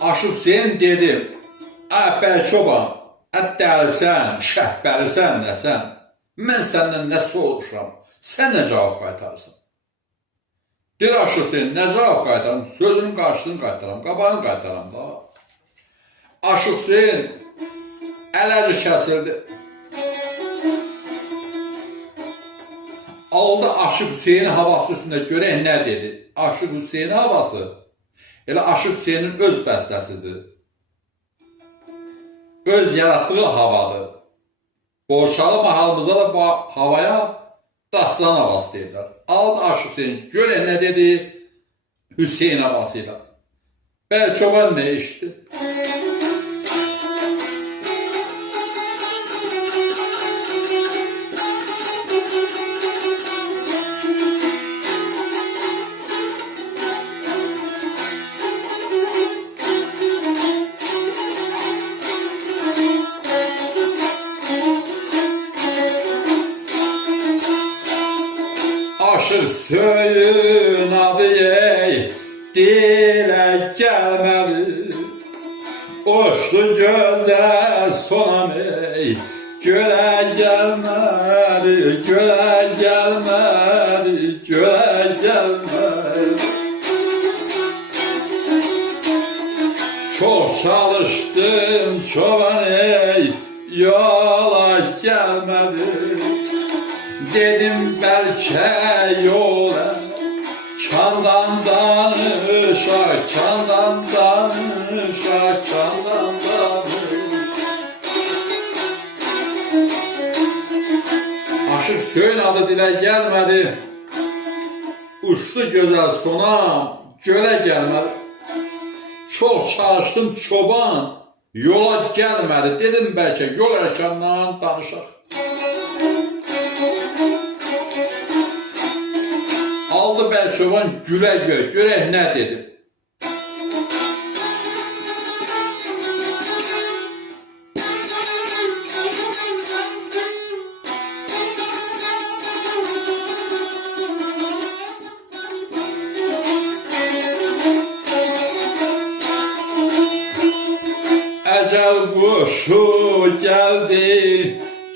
Aşıq Hüseyin dedi, Bəy Çoban, dəlisən, şəhbəlisən, nəsən? Mən səndən nə soruşuram, sən nə cavab qaytarırsan? Dedi Aşıq Hüseyin, nə cavab qaytarım? Sözünün qarşılığını qaytaram, qabağını qaytaram da. Aşıq Hüseyin ələci kəsildi. Aldı Aşıq Hüseynin havası üstündə görək nə dedi? Aşıq Hüseynin havası elə Aşıq Hüseynin öz bəstəsidir. Öz yarattığı havadır. Borçalı mahalımızda da bu havaya dastan havası deyirlər. Aldı Aşıq Hüseyin görək nə dedi Hüseyin havasıyla. Bəy Çoban nə işdi? Aşıq söyün adı ey, dilə gəlməli. Oşlu gözəl sonam ey, gölə gəlməli, gölə gəlməli, gölə gəlməli. Çox çalışdım çoban ey, yola gəlməli. Dedim bəlkə yola, kandan danışa, kandan danışa, kandan danışa. Aşıq Hüseyin adı dilə gəlmədi, uçdu gözəl sonam, gölə gəlmədi. Çox çalışdım çoban, yola gəlmədi. Dedim bəlkə yol erkandan danışaq. Aldı Bəy Çoban gülə-gülə, görək nə dedi. Əcəl quşu gəldi,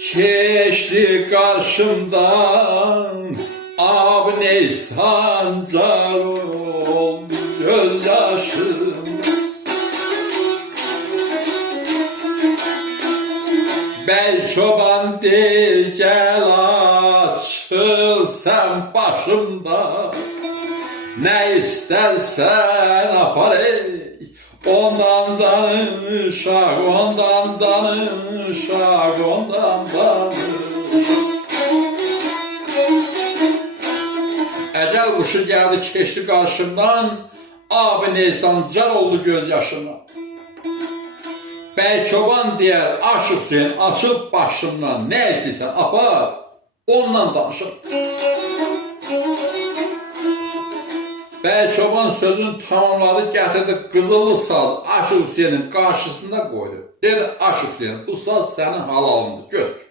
keçdi qarşımdan. Abi ne sancar oldu gözyaşım. Bəy Çoban deyir gel açıl sen başımda. Ne istersen apar ey, ondan danışak, ondan danışak, ondan danışak. Əcəl quşu gəldi, keçdi qarşımdan, abi neysan car oldu gözyaşına. Bəy Çoban deyər, Aşıq Hüseyin açıb başımdan, nə istəyirsən, apar, ondan danışır. Bəy Çoban sözün tamamladı, gətirdi qızılı saz Aşıq Hüseynin qarşısında qoydu. Dedi, Aşıq Hüseyin, bu saz sənin halalındır, götür.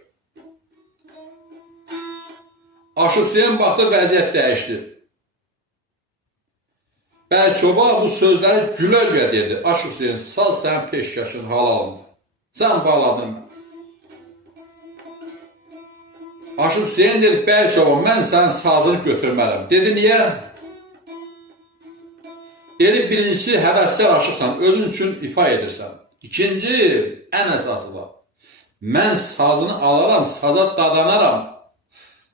Aşıq Hüseyin baxdı, vəziyyət dəyişdi. Bəy Çoban bu sözləri gülə-gülə dedi. Aşıq Hüseyin, sal sən peşkəşin halalında. Sən bağladın mən. Aşıq Hüseyin dedi, Bəy Çoban, mən sənin sazını götürmərəm. Dedi, niyə? Dedi, birincisi, həvəskar aşıqsan, özün üçün ifa edirsən. İkinci, ən əsası var. Mən sazını alaram, saza dadanaram.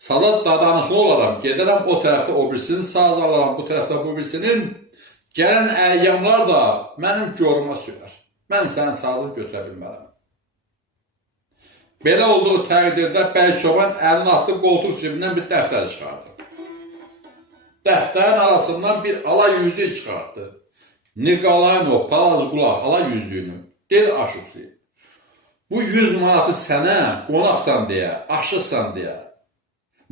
Saza dadanışlı olaram, gedərəm o tərəfdə o birisinin, saz alaram bu tərəfdə bu birisinin. Gələn əyyamlar da mənim görümə sürər. Mən sənin sazını götürə bilmərəm. Belə olduğu təqdirdə Bəlçoban əlini atdı, qoltuq cibindən bir dəftər çıxardı. Dəftərin arasından bir ala yüzlük çıxartdı. Nikolayno, palaz qulaq ala yüzlüyünü. Dedi Aşıq Hüseyin. Bu 100 manatı sənə qonaqsan deyə, aşıqsan deyə,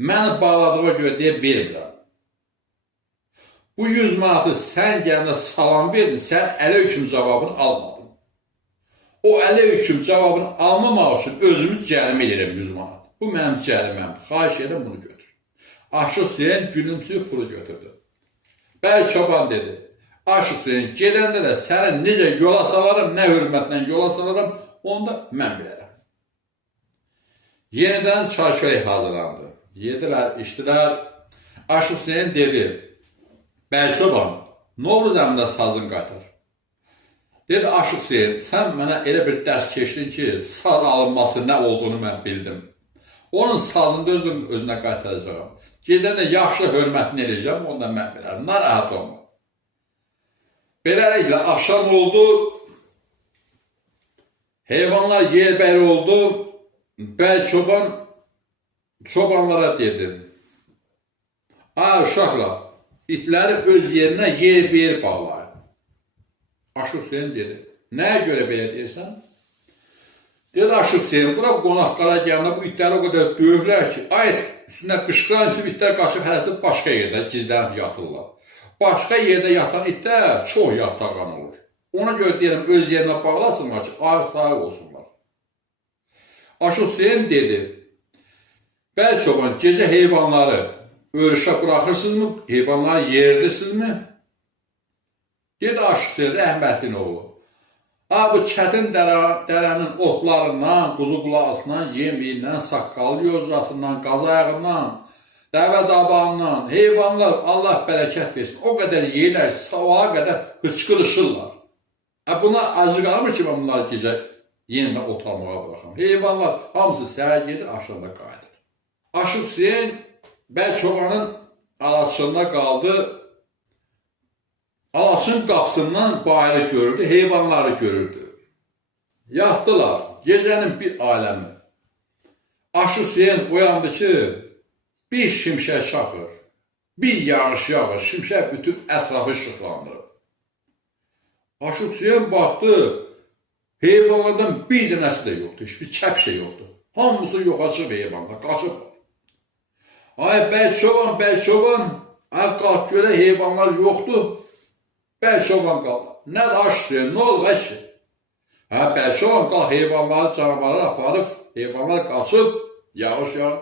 məni bağladığına görə deyə vermirəm. Bu 100 manatı sən gələndə salam verdin, sən əleyküm cavabını almadın. O əleyküm cavabını almamaq üçün özümüz cərimə edirəm 100 manat. Bu mənim cəriməmdir. Xahiş edirəm bunu götür. Aşıq Hüseyin gülümsüyüb pulu götürdü. Bəlçoban dedi. Aşıq Hüseyin gedəndə də səni necə yola salaram, nə hörmətlə yola salaram, onu da mən bilərəm. Yenidən çay-çay hazırlandı. Yedilər, içdilər. Aşıq Hüseyin dedi. Bəlçoban, Novruz əmdə sazın qaytar. Dedi Aşıq Hüseyin, sən mənə elə bir dərs keçdin ki, saz alınması nə olduğunu mən bildim. Onun sazını da özünə qaytaracağım. Gedəndə yaxşı hörmətini edəcəm, onu da mən bilərəm. Narahat olma. Beləliklə, axşam oldu, heyvanlar yerbəri oldu, Bəlçoban çobanlara dedi. Uşaqlar, itləri öz yerinə yer bağlayın. Aşıq Hüseyin dedi. Nəyə görə belə deyirsən? Dedi Aşıq Hüseyin, bura qonaqlara gələndə bu itləri o qədər döyürlər ki, üstünə qışqıran ki, itlər qaçıb hərəsi başqa yerdə gizlənib yatırlar. Başqa yerdə yatan itlər çox yatağan olur. Ona görə deyirəm, öz yerinə bağlasınlar ki, ayıq-sayıq olsunlar. Aşıq Hüseyin dedi, Bəlçoban, gecə heyvanları örüşə buraxırsınızmı? Heyvanları yerirlisinizmi? Dedi Aşıq Hüseyin, rəhmətlin oğlu. Bu çətin dərənin otlarından, quzu qulağısından, yeməyindən, saqqalı yozcasından, qazayağından, dəvə dabanından, heyvanlar Allah bərəkət versin. O qədər yeyirlər, sabaha qədər hıçqırışırlar. Buna acı qalmır ki, mən bunları gecə yenidən otarmağa bıraxam. Heyvanlar hamısı səhər gedir, aşağıda qayıdır. Aşıq Hüseyin Bəlçobanın alaçığında qaldı. Alaçın qapısından bayırı görürdü, heyvanları görürdü. Yatdılar, gecənin bir aləmi. Aşıq Hüseyin oyandı ki, bir şimşək çaxır, bir yağış yağır, şimşək bütün ətrafı işıqlandırır. Aşıq Hüseyin baxdı, heyvanlardan bir dənəsi də yoxdur, hiçbir çəp şey yoxdur. Hamısı yoxa çıxıb heyvanlar, qaçıb. Bəlçoban, qalq görə heyvanlar yoxdur. Bəlçoban qaldı. Nədir Aşıq Hüseyin, nə olur əşi? Bəlçoban qalq heyvanları, canavarları aparıb, heyvanlar qaçıb, yağış yağır.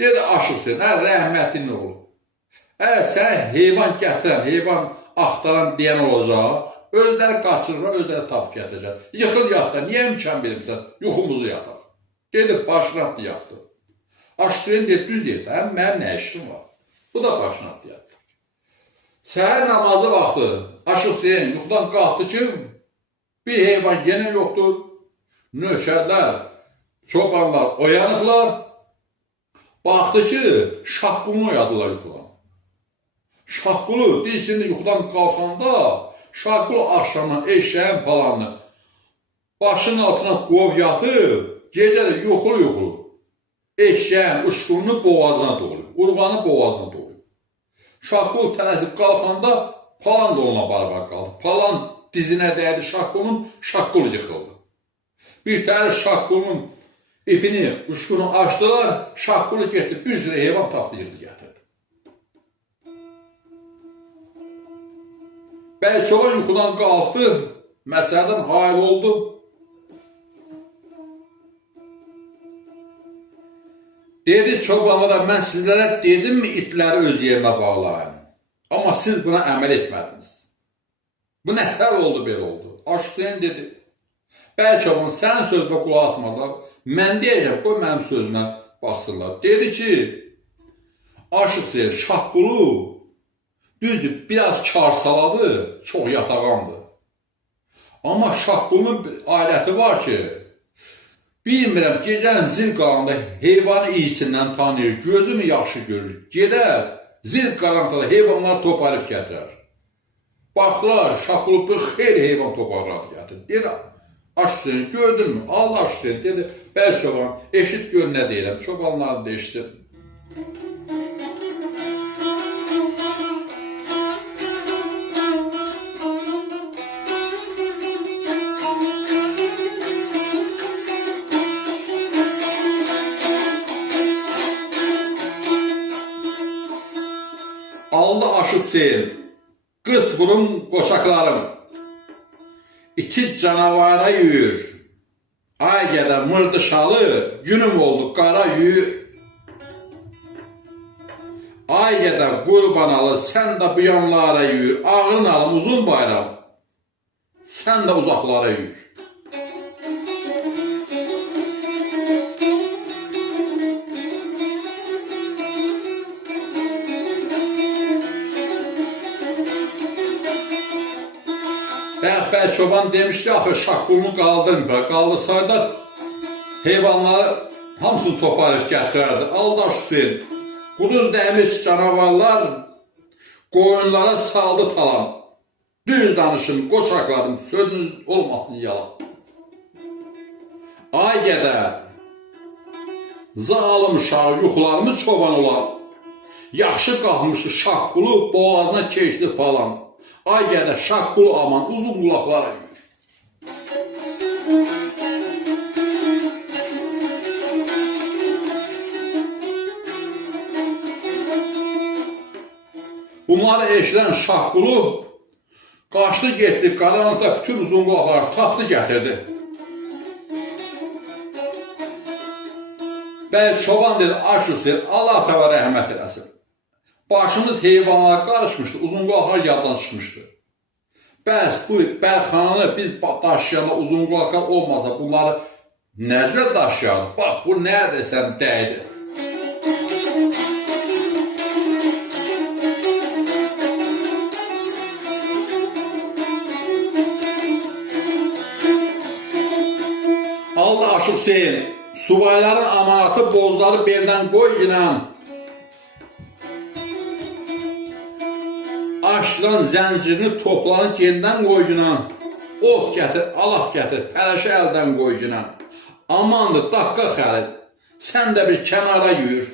Dedi Aşıq Hüseyin, rəhmətlin oğlu. Sənə heyvan gətirən, heyvan axtaran deyən olacaq, özləri qaçırırlar, özləri tapıb gətirəcək. Yıxıl yatda, niyə imkan verirsən? Yuxumuzu yataq. Gedib başını atdı yatdı. Aşıq Hüseyin dedi, düz deyir, mənim nə işim var? Bu da başını atdı yatdı. Səhər namazı vaxtı Aşıq Hüseyin yuxudan qalxdı ki, bir heyvan yenə yoxdur. Nökərlər, çobanlar oyanıqlar. Baxdı ki, Şahqulunu oyadılar yuxudan. Şahqulu deyilsin yuxudan qalxanda, Şahqulu axşamdan eşəyin palanını başının altına qov yatıb, gecə də yuxulu eşəyin uçqununu boğazına doğru, urğanı boğazına doğru. Şahqul tələsib qalxanda palan da onunla barabar qaldı. Palan dizinə dəydi Şahqulun, Şahqul yıxıldı. Bir tane Şahqulun ipini, uçqunu açdılar, Şahqulu getdi, bir sürü heyvan tapdı, yırdı gətirdi. Bəlçoban yuxudan qalxdı, məsələdən hayal oldu. Dedi çobanlara, mən sizlərə dedimmi itləri öz yerinə bağlayın? Amma siz buna əməl etmədiniz. Bu nətər oldu, belə oldu? Aşıq Hüseyin dedi, Bəlçoban sənin sözünə qulaq asmadan, mən deyəcəm, qoy mənim sözümə baxsınlar. Dedi ki, Aşıq Hüseyin Şahqulu, düzdür, biraz karsaladı, çox yatağandı. Amma Şahqulun bir aləti var ki, Bilmirəm, gecənin zil qalanda heyvanı iyisindən tanıyır, gözümü yaxşı görür. Gedər, zil qaranlıqda heyvanlar toparıb gətirir. Baxdılar, Şaqqulu xeyli heyvan toparladı gətirir. Deyir, Aşıqsen, gördün mü? Allah aşıqsen, dedi, bəl çoban, eşit gör nə deyirəm, çobanları da eşitsin. Aldı Aşıqsen, qız burun qoçaqlarım, itiz canavara yürür, ay gədə mırdı şalı, günüm oldu qara yürür. Ay gədə qurbanalı, sən də bu yanlara yürür, ağrın alım uzun bayram, sən də uzaqlara yürür. Bəxbər çoban demiş ki, axı Şaqqulunu qaldırmır, qaldırsaydı heyvanları hamısını toparıb gətirərdi. Aldı Aşıqsen, quduz dəymiş canavarlar qoyunlara saldı talan. Düz danışın, qoçaqlarım, sözünüz olmasın yalan. Ay gədə, zalım uşağı yuxularımız çoban olan, yaxşı qalmışı Şaqqulu boğazına keçdi palan. Ay gədə Şaqqulu aman uzun qulaqlara yürür. Bunları eşidən Şaqqulu qaçdı getdi, qaranlıqda bütün uzun qulaqları taxtı gətirdi. Bəli, çoban dedi, Aşıqsen, Allah təala rəhmət eləsin. Başımız heyvanlara qarışmışdı, uzun qulaqlar yaddan çıxmışdı. Bəs bu bəlxanını biz daşıyanda uzun qulaqlar olmasa bunları necə daşıyardı? Bax, bu nə desən dəydi. Aldı Aşıqsen, subayların amanatı bozları beldən qoy inan. Aşılan zəncirini toplanın yenidən qoyunan. Ot gətir, alaq gətir, pələşə əldən qoyunan. Amandır, daqqa xəlid, sən də bir kənara yürür.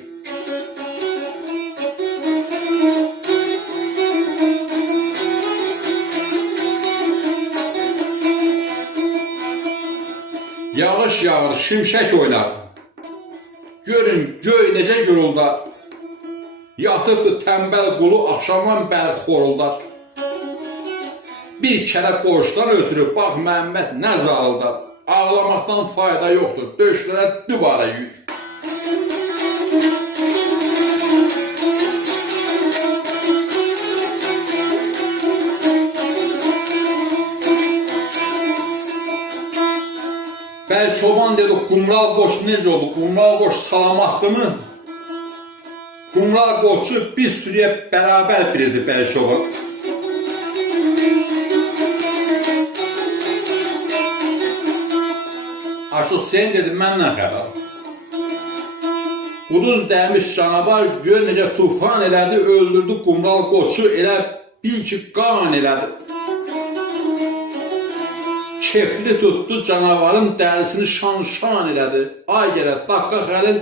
Yağış yağır, şimşək oynar. Görün, göy necə gürüldar. Yatıbdı tənbəl qulu, axşamdan bəri xoruldar. Bir kərə qoşdan ötürü, bax Məhəmməd nə zarıldar. Ağlamaqdan fayda yoxdur, döşlərə dübara yürür. Bəli, çoban dedi, Qumral qoçu necə oldu? Qumral qoçu salamatdı mı? Qumral qoçu bir sürüyə bərabər biridir, bəli çoban. Aşıqsen dedi, məndən xəbər. Quduz dəymiş canavar gör necə tufan elədi, öldürdü Qumral qoçu, elə bil ki, qan elədi. Kefli tutdu canavarın dərisini şan elədi. Ay gələ, daqqa xəlil,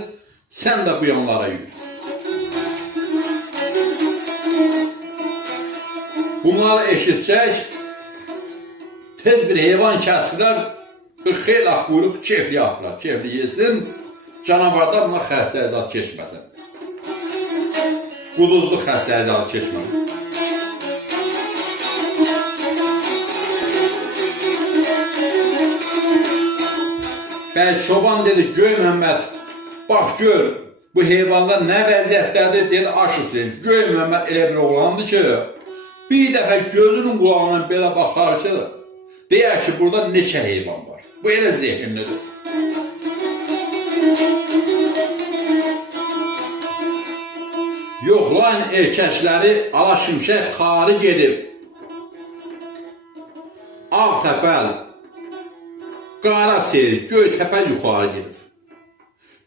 sən də bu yanlara yürür. Bunları eşitsək, tez bir heyvan kəsdilər, xeyli quyruq kefli atdılar. Kefli yesin, canavarda buna xəstəlik keçməsin. Quduzlu xəstəlik keçməsin. Bəli, çoban dedi, göy Məhəmməd, bax gör, bu heyvanlar nə vəziyyətdədir, dedi Aşıqsen. Göy Məhəmməd elə bir oğlandı ki, bir dəfə gözünün qulağından belə baxar ki, deyər ki, burada neçə heyvan var. Bu elə zehinlidir. Yoxlayın erkəkləri, ala şimşək xarı gedib. Ağ təpəl, qara sel, göy təpə yuxarı gedib.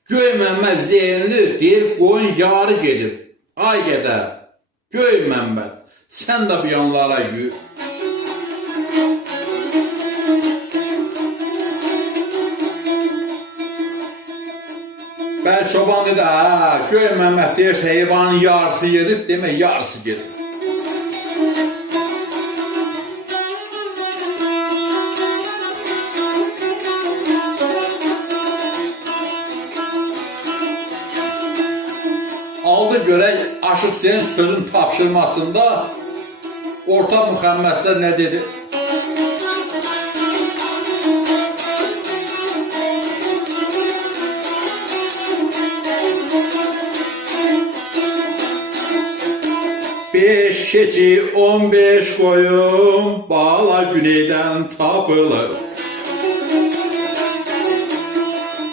Göy Məmməd Zeynli deyir, qoyun yarı gedib. Ay gedər, Göy Məmməd, sən də bu yanlara yürü. Bəli, çoban dedi, Göy Məmməd deyirsə, heyvanın yarısı gedib, demək yarısı gedib. Aldı görək, Aşıq Hüseyin sözün tapşırmasında orta müxəmmətlər nə dedi? Beş keçi 15 qoyun bala güneydən tapılır.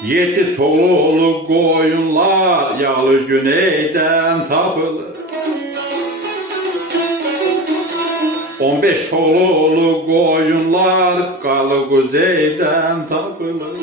7 tolulu qoyunlar yalı güneydən tapılır. 15 tolulu qoyunlar qalı quzeydən tapılır.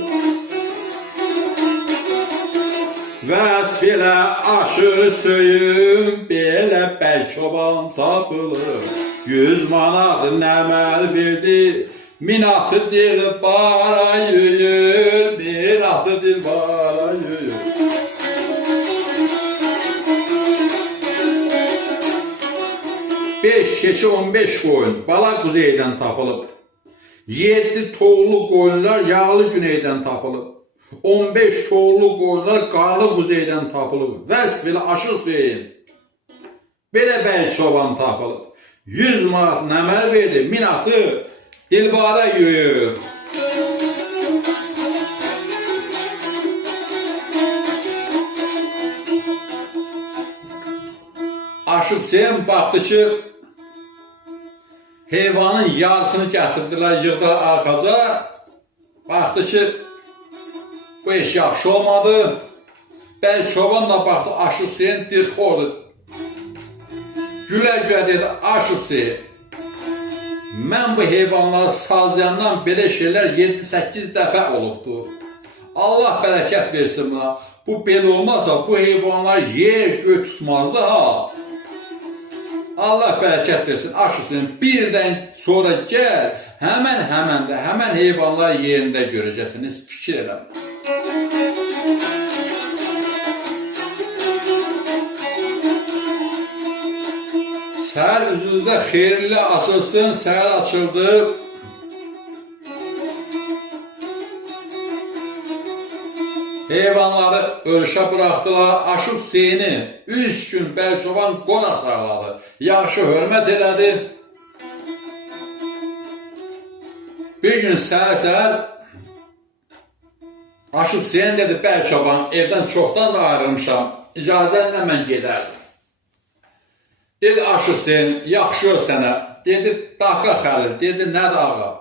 Vəsf ilə aşı söyün, belə bəy çoban tapılır. 100 manat nəməl verdi, minatı dilbara yuyur, minatı dilbara yuyur. Beş keçi 15 qoyun bala quzeydən tapılıb. 7 toğlu qoyunlar yağlı güneydən tapılıb. 15 toğlu qoyunlar qarlı quzeydən tapılıb. Vəsf ilə Aşıq Hüseyin belə bəy çoban tapılıb. 100 manat nəməl verdi, minatı dilbara yuyur. Aşıq Hüseyin baxdı ki, heyvanın yarısını gətirdilər, yığdılar arxaca. Baxdı ki, bu iş yaxşı olmadı. Bəy çoban da baxdı, Aşıq Hüseyin dirxordu. Gülə-gülə dedi, Aşıq Hüseyin, mən bu heyvanları sazlayandan belə şeylər 7-8 dəfə olubdur. Allah bərəkət versin buna. Bu belə olmazsa bu heyvanlar yer göy tutmazdı ha. Allah bərəkət versin. Aşıq Hüseyin, birdən sonra gəl, həmən heyvanlar yerində görəcəksiniz, fikir eləmək. Səhər üzünüzdə xeyirli açılsın, səhər açıldı. Heyvanları ölüşə bıraxdılar. Aşıq Hüseyini 3 gün bəy çoban qonaq sağladı. Yaxşı hörmət elədi. Bir gün səhər Aşıq Hüseyin dedi, bəy çoban, evdən çoxdan da ayrılmışam, icazənlə mən gedərdim. Dedi, Aşıq Hüseyin, yaxşı ol sənə. Dedi, Daqa Xəlil. Dedi, nədir ağa?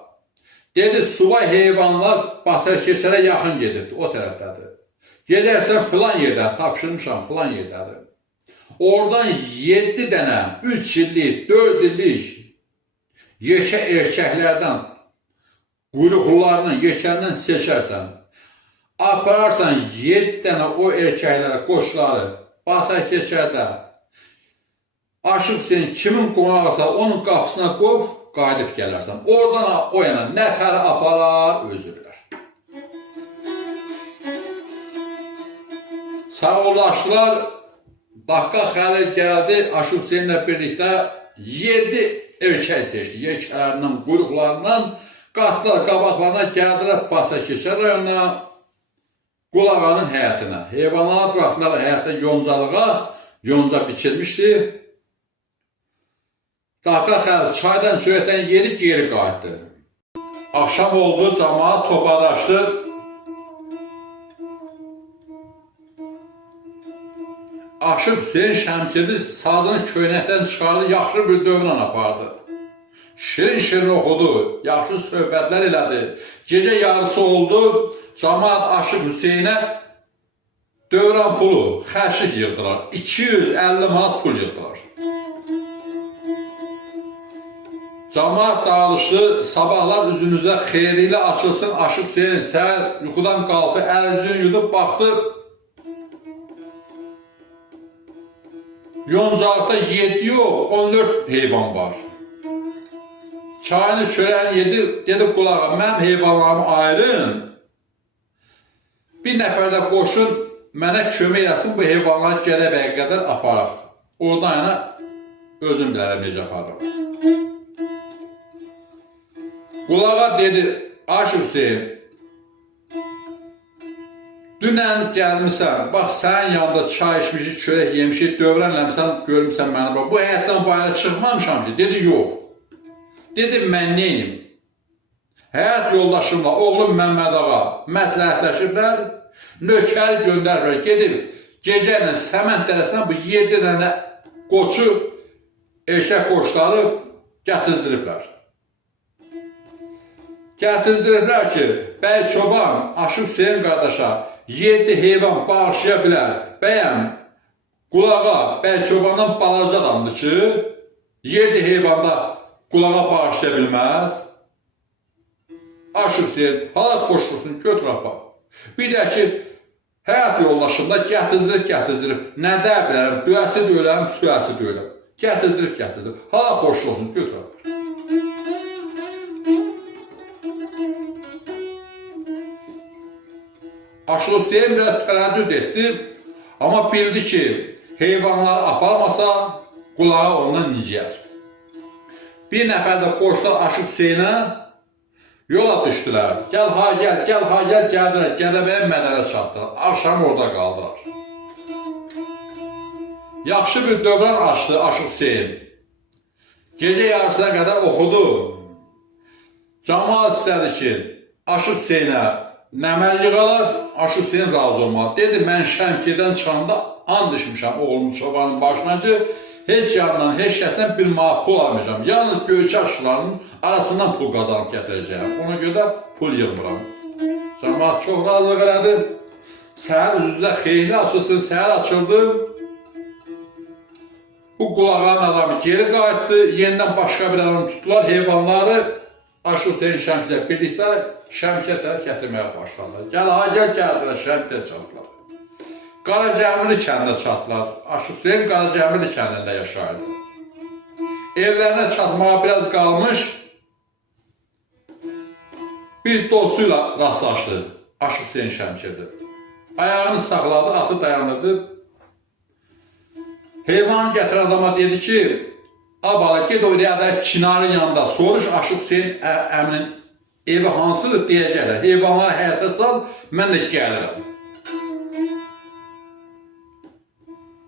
Dedi, suvay heyvanlar basar keçərə yaxın gedibdi, o tərəfdədir. Gedərsən filan yerdə, tapşırmışam filan yerdədir. Oradan 7 dənə, 3 illik, 4 illik yekə erkəklərdən, quyruqlarından, yekəndən seçərsən. Apararsan 7 dənə o erkəkləri, qoçları basar keçərdə. Aşıq Hüseyin kimin qonağısa onun qapısına qov, qayıdıb gələrsən. Oradan o yana nəfəri aparar, özürlər. Sağollaşdılar, Daqa Xəlil gəldi, Aşıq Hüseyinlə birlikdə 7 erkək seçdi. Yekələrindən, quyruqlarından qatdılar, qabaqlarına gəldilər, basa keçər rayonuna, Qulağanın həyətinə. Heyvanları bıraxdılar həyətdə yoncalığa, yonca biçilmişdi. Daqa Xəlil çaydan çörəkdən yeri geri qayıtdı. Axşam oldu, cəmaət toparlaşdı. Aşıq Hüseyin Şəmkirli sazını köynəkdən çıxardı, yaxşı bir dövran apardı. Şirin-şirin oxudu, yaxşı söhbətlər elədi. Gecə yarısı oldu, cəmaət Aşıq Hüseyinə dövran pulu, xərçlik yığdılar. 250 manat pul yığdılar. Camaat dağılışdı, sabahlar üzünüzə xeyriyle açılsın Aşıq Hüseyin. Səhər yuxudan qalxdı, əlcini yudub baxdı. Yoncalıqda 7 yox, 14 heyvan var. Çayını çörəyini yedi, dedi qulağa, mənim heyvanlarımı ayırın. Bir nəfər də qoşun mənə kömək eləsin, bu heyvanları Gədəbəyə qədər aparaq. Oradan yana özüm bilərəm necə aparırım. Qulağa dedi, Aşıq Hüseyin, dünən gəlmişsən, bax sənin yanında çay içmişik, çörək yemişik, dövrənləmsən, görmüsən məni. Bu həyatdan bayra çıxmamışam ki, dedi, yox. Dedim, mən neyim? Həyat yoldaşımla, oğlum Məmməd ağa məsləhətləşiblər, nökəri göndəriblər, gedib gecəylə Səmənd dərəsindən bu 7 dənə qoçu, eşək qoçları gətizdiriblər. Gətizdiriblər ki, bəy çoban Aşıq Hüseyin qardaşa 7 heyvan bağışlaya bilər. Bəyəm, qulağa bəy çobandan balaca adamdır ki, 7 heyvanda qulağa bağışlaya bilməz. Aşıq Hüseyin, halat xoş olsun, götür apar. Bir də ki, həyat yoldaşımda gətizdirib. Nə də bilərəm, döyəsi döyüləm, süyəsi döyüləm. Gətizdirib. Halat xoş olsun, götür apar. Aşıq Hüseyin biraz tərəddüd etdi, amma bildi ki, heyvanları aparmasa, qulağı ondan inciyər. Bir nəfər də qoşlar Aşıq Hüseyinə yola düşdülər. Gəl ha gəl, gəldilər, Gədəbəyə Mədərə çatdılar. Axşam orada qaldılar. Yaxşı bir dövran açdı Aşıq Hüseyin. Gecə yarısına qədər oxudu. Camaat istədi ki, Aşıq Hüseyinə nəməl yığalar, Aşıq Hüseyin razı olmadı. Dedi, mən Şəmkirdən çıxanda and düşmüşəm oğlumun çobanın başına ki, heç yandan, heç kəsdən bir manat pul almayacağım. Yalnız göyçə aşılarının arasından pul qazanıb gətirəcəyəm. Ona görə pul yığmıram. Camaat çox razılıq elədi. Səhər üzrə xeyirli açılsın, səhər açıldı. Bu qulağanın adamı geri qayıtdı. Yenidən başqa bir adam tutdular. Heyvanları Aşıq Hüseyin Şəmkirlə birlikdə Şəmkirə tərəf gətirməyə başladılar. Gəl, gəldilər, Şəmkirə çatdılar. Qaracəmili kəndinə çatdılar. Aşıq Hüseyin Qaracəmili kəndində yaşayırdı. Evlərinə çatmağa biraz qalmış bir dostuyla rastlaşdı Aşıq Hüseyin Şəmkirdə. Ayağını saxladı, atı dayandırdı. Heyvanı gətirən adama dedi ki, abala, ged o riyadəki kinarın yanında soruş Aşıq Hüseyin əminin evi hansıdır deyəcəklər. Heyvanları həyata sal, mən də gəlirəm.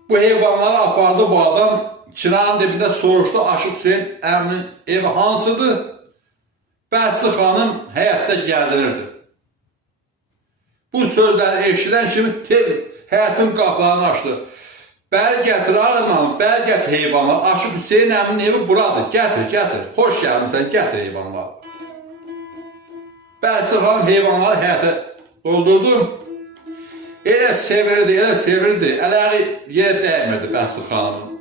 Bu heyvanları apardı bu adam, kinanın dibində soruşdu Aşıq Hüseyin əminin evi hansıdır? Bəsli xanım həyatda gəzirirdi. Bu sözləri eşidən kimi tez həyatın qapılarını açdı. Bəli gətir ağırlanım, bəli gətir heyvanlar. Aşıq Hüseyin əminin evi buradır, gətir. Xoş gəlmişsən, gətir heyvanlar. Bəsli xanım heyvanları həyata doldurdu. Elə sevirdi. Ələği yerə dəymirdi Bəsli xanımın.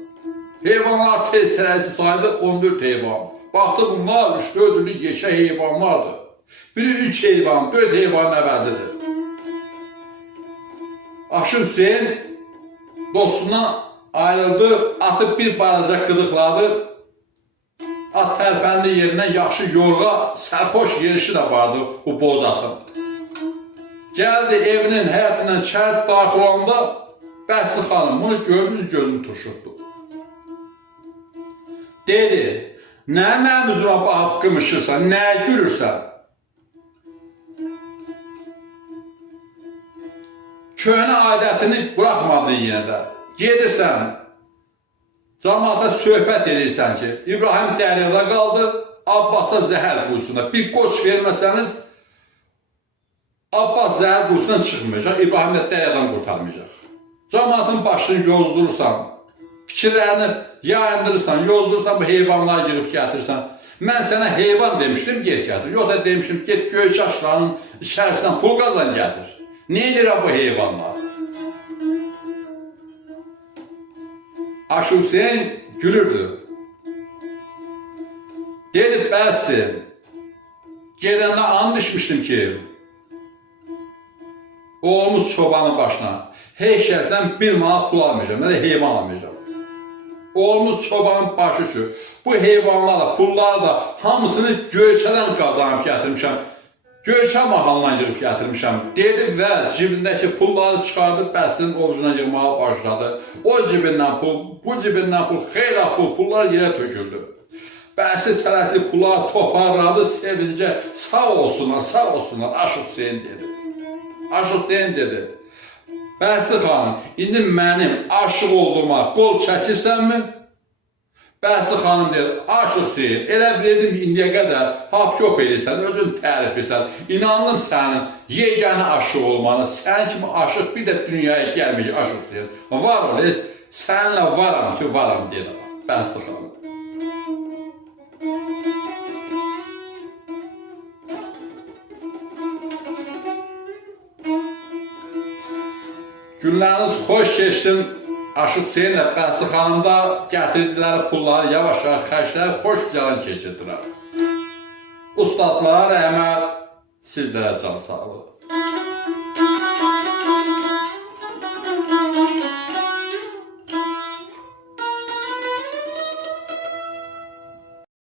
Heyvanlar tez tərəsi saydı 14 heyvan. Baxdı bunlar 3-4 yeşə heyvanlardır. Biri 3 heyvan, 4 heyvanın əvəzidir. Aşıq Hüseyin dostundan ayrıldı, atı bir balaca qıdıqladı. At tərpəndi yerindən yaxşı yorğa, sərxoş yerişi də vardı bu boz atın. Gəldi evinin həyatından şəhət daxil olanda Bəsli xanım bunu gördünüz gözünü turşutdu. Dedi, nə mənim üzümə baxıb qımışırsan, nə gülürsən? Köhnə adətini buraxmadın yenə də. Gedirsən, cəmaata söhbət edirsən ki, İbrahim dəryada qaldı, Abbas'a zəhər quyusunda. Bir qoç verməsəniz, Abbas zəhər quyusundan çıxmayacaq, İbrahim də dəryadan qurtarmayacaq. Cəmaatın başını yozdurursan, fikirlərini yayındırırsan, yozdurursan, bu heyvanları yığıb gətirirsən. Mən sənə heyvan demişdim, get gətir. Yoxsa demişdim, get göyçə aşılarının içərisindən pul qazan gətir. Ne edirəm bu heyvanlar? Aşıq Hüseyin gülürdü. Dedi, bəsdir. Gedəndə and içmişdim ki, oğlumuz çobanın başına heç kəsdən 1 manat pul almayacağım, nə də heyvan almayacağım. Oğlumuz çobanın başı üçün bu heyvanlarla, pulları da hamısını Göyçədən qazanıb gətirmişəm. Göyçə mahalından yığıb gətirmişəm. Dedi və cibindəki pulları çıxardıb bəsinin ovucuna yığmağa başladı. O cibindən pul, bu cibindən pul, xeyli pullar yerə töküldü. Bəsi tələsik pullar toparladı, sevincə sağ olsunlar, Aşıq Hüseyin dedi. Aşıq Hüseyin dedi. Bəsi xanım, indi mənim aşıq olduğuma qol çəkirsənmi? Bəsi xanım deyir, Aşıq Hüseyin, elə bilirdim indiyə qədər hap-köp edirsən, özün tərif edirsən. İnandım sənin yeganə aşıq olmanı, sən kimi aşıq bir də dünyaya gəlməyəcək Aşıq Hüseyin. Var ol, səninlə varam ki, varam dedi Bəsi xanım. Günləriniz xoş keçsin. Aşıq Hüseyinlə Bəsi xanım da gətirdilər pulları yavaş-yavaş xərclər, xoş gələn keçirdilər. Ustadlara rəhmət, sizlərə can sağlığı.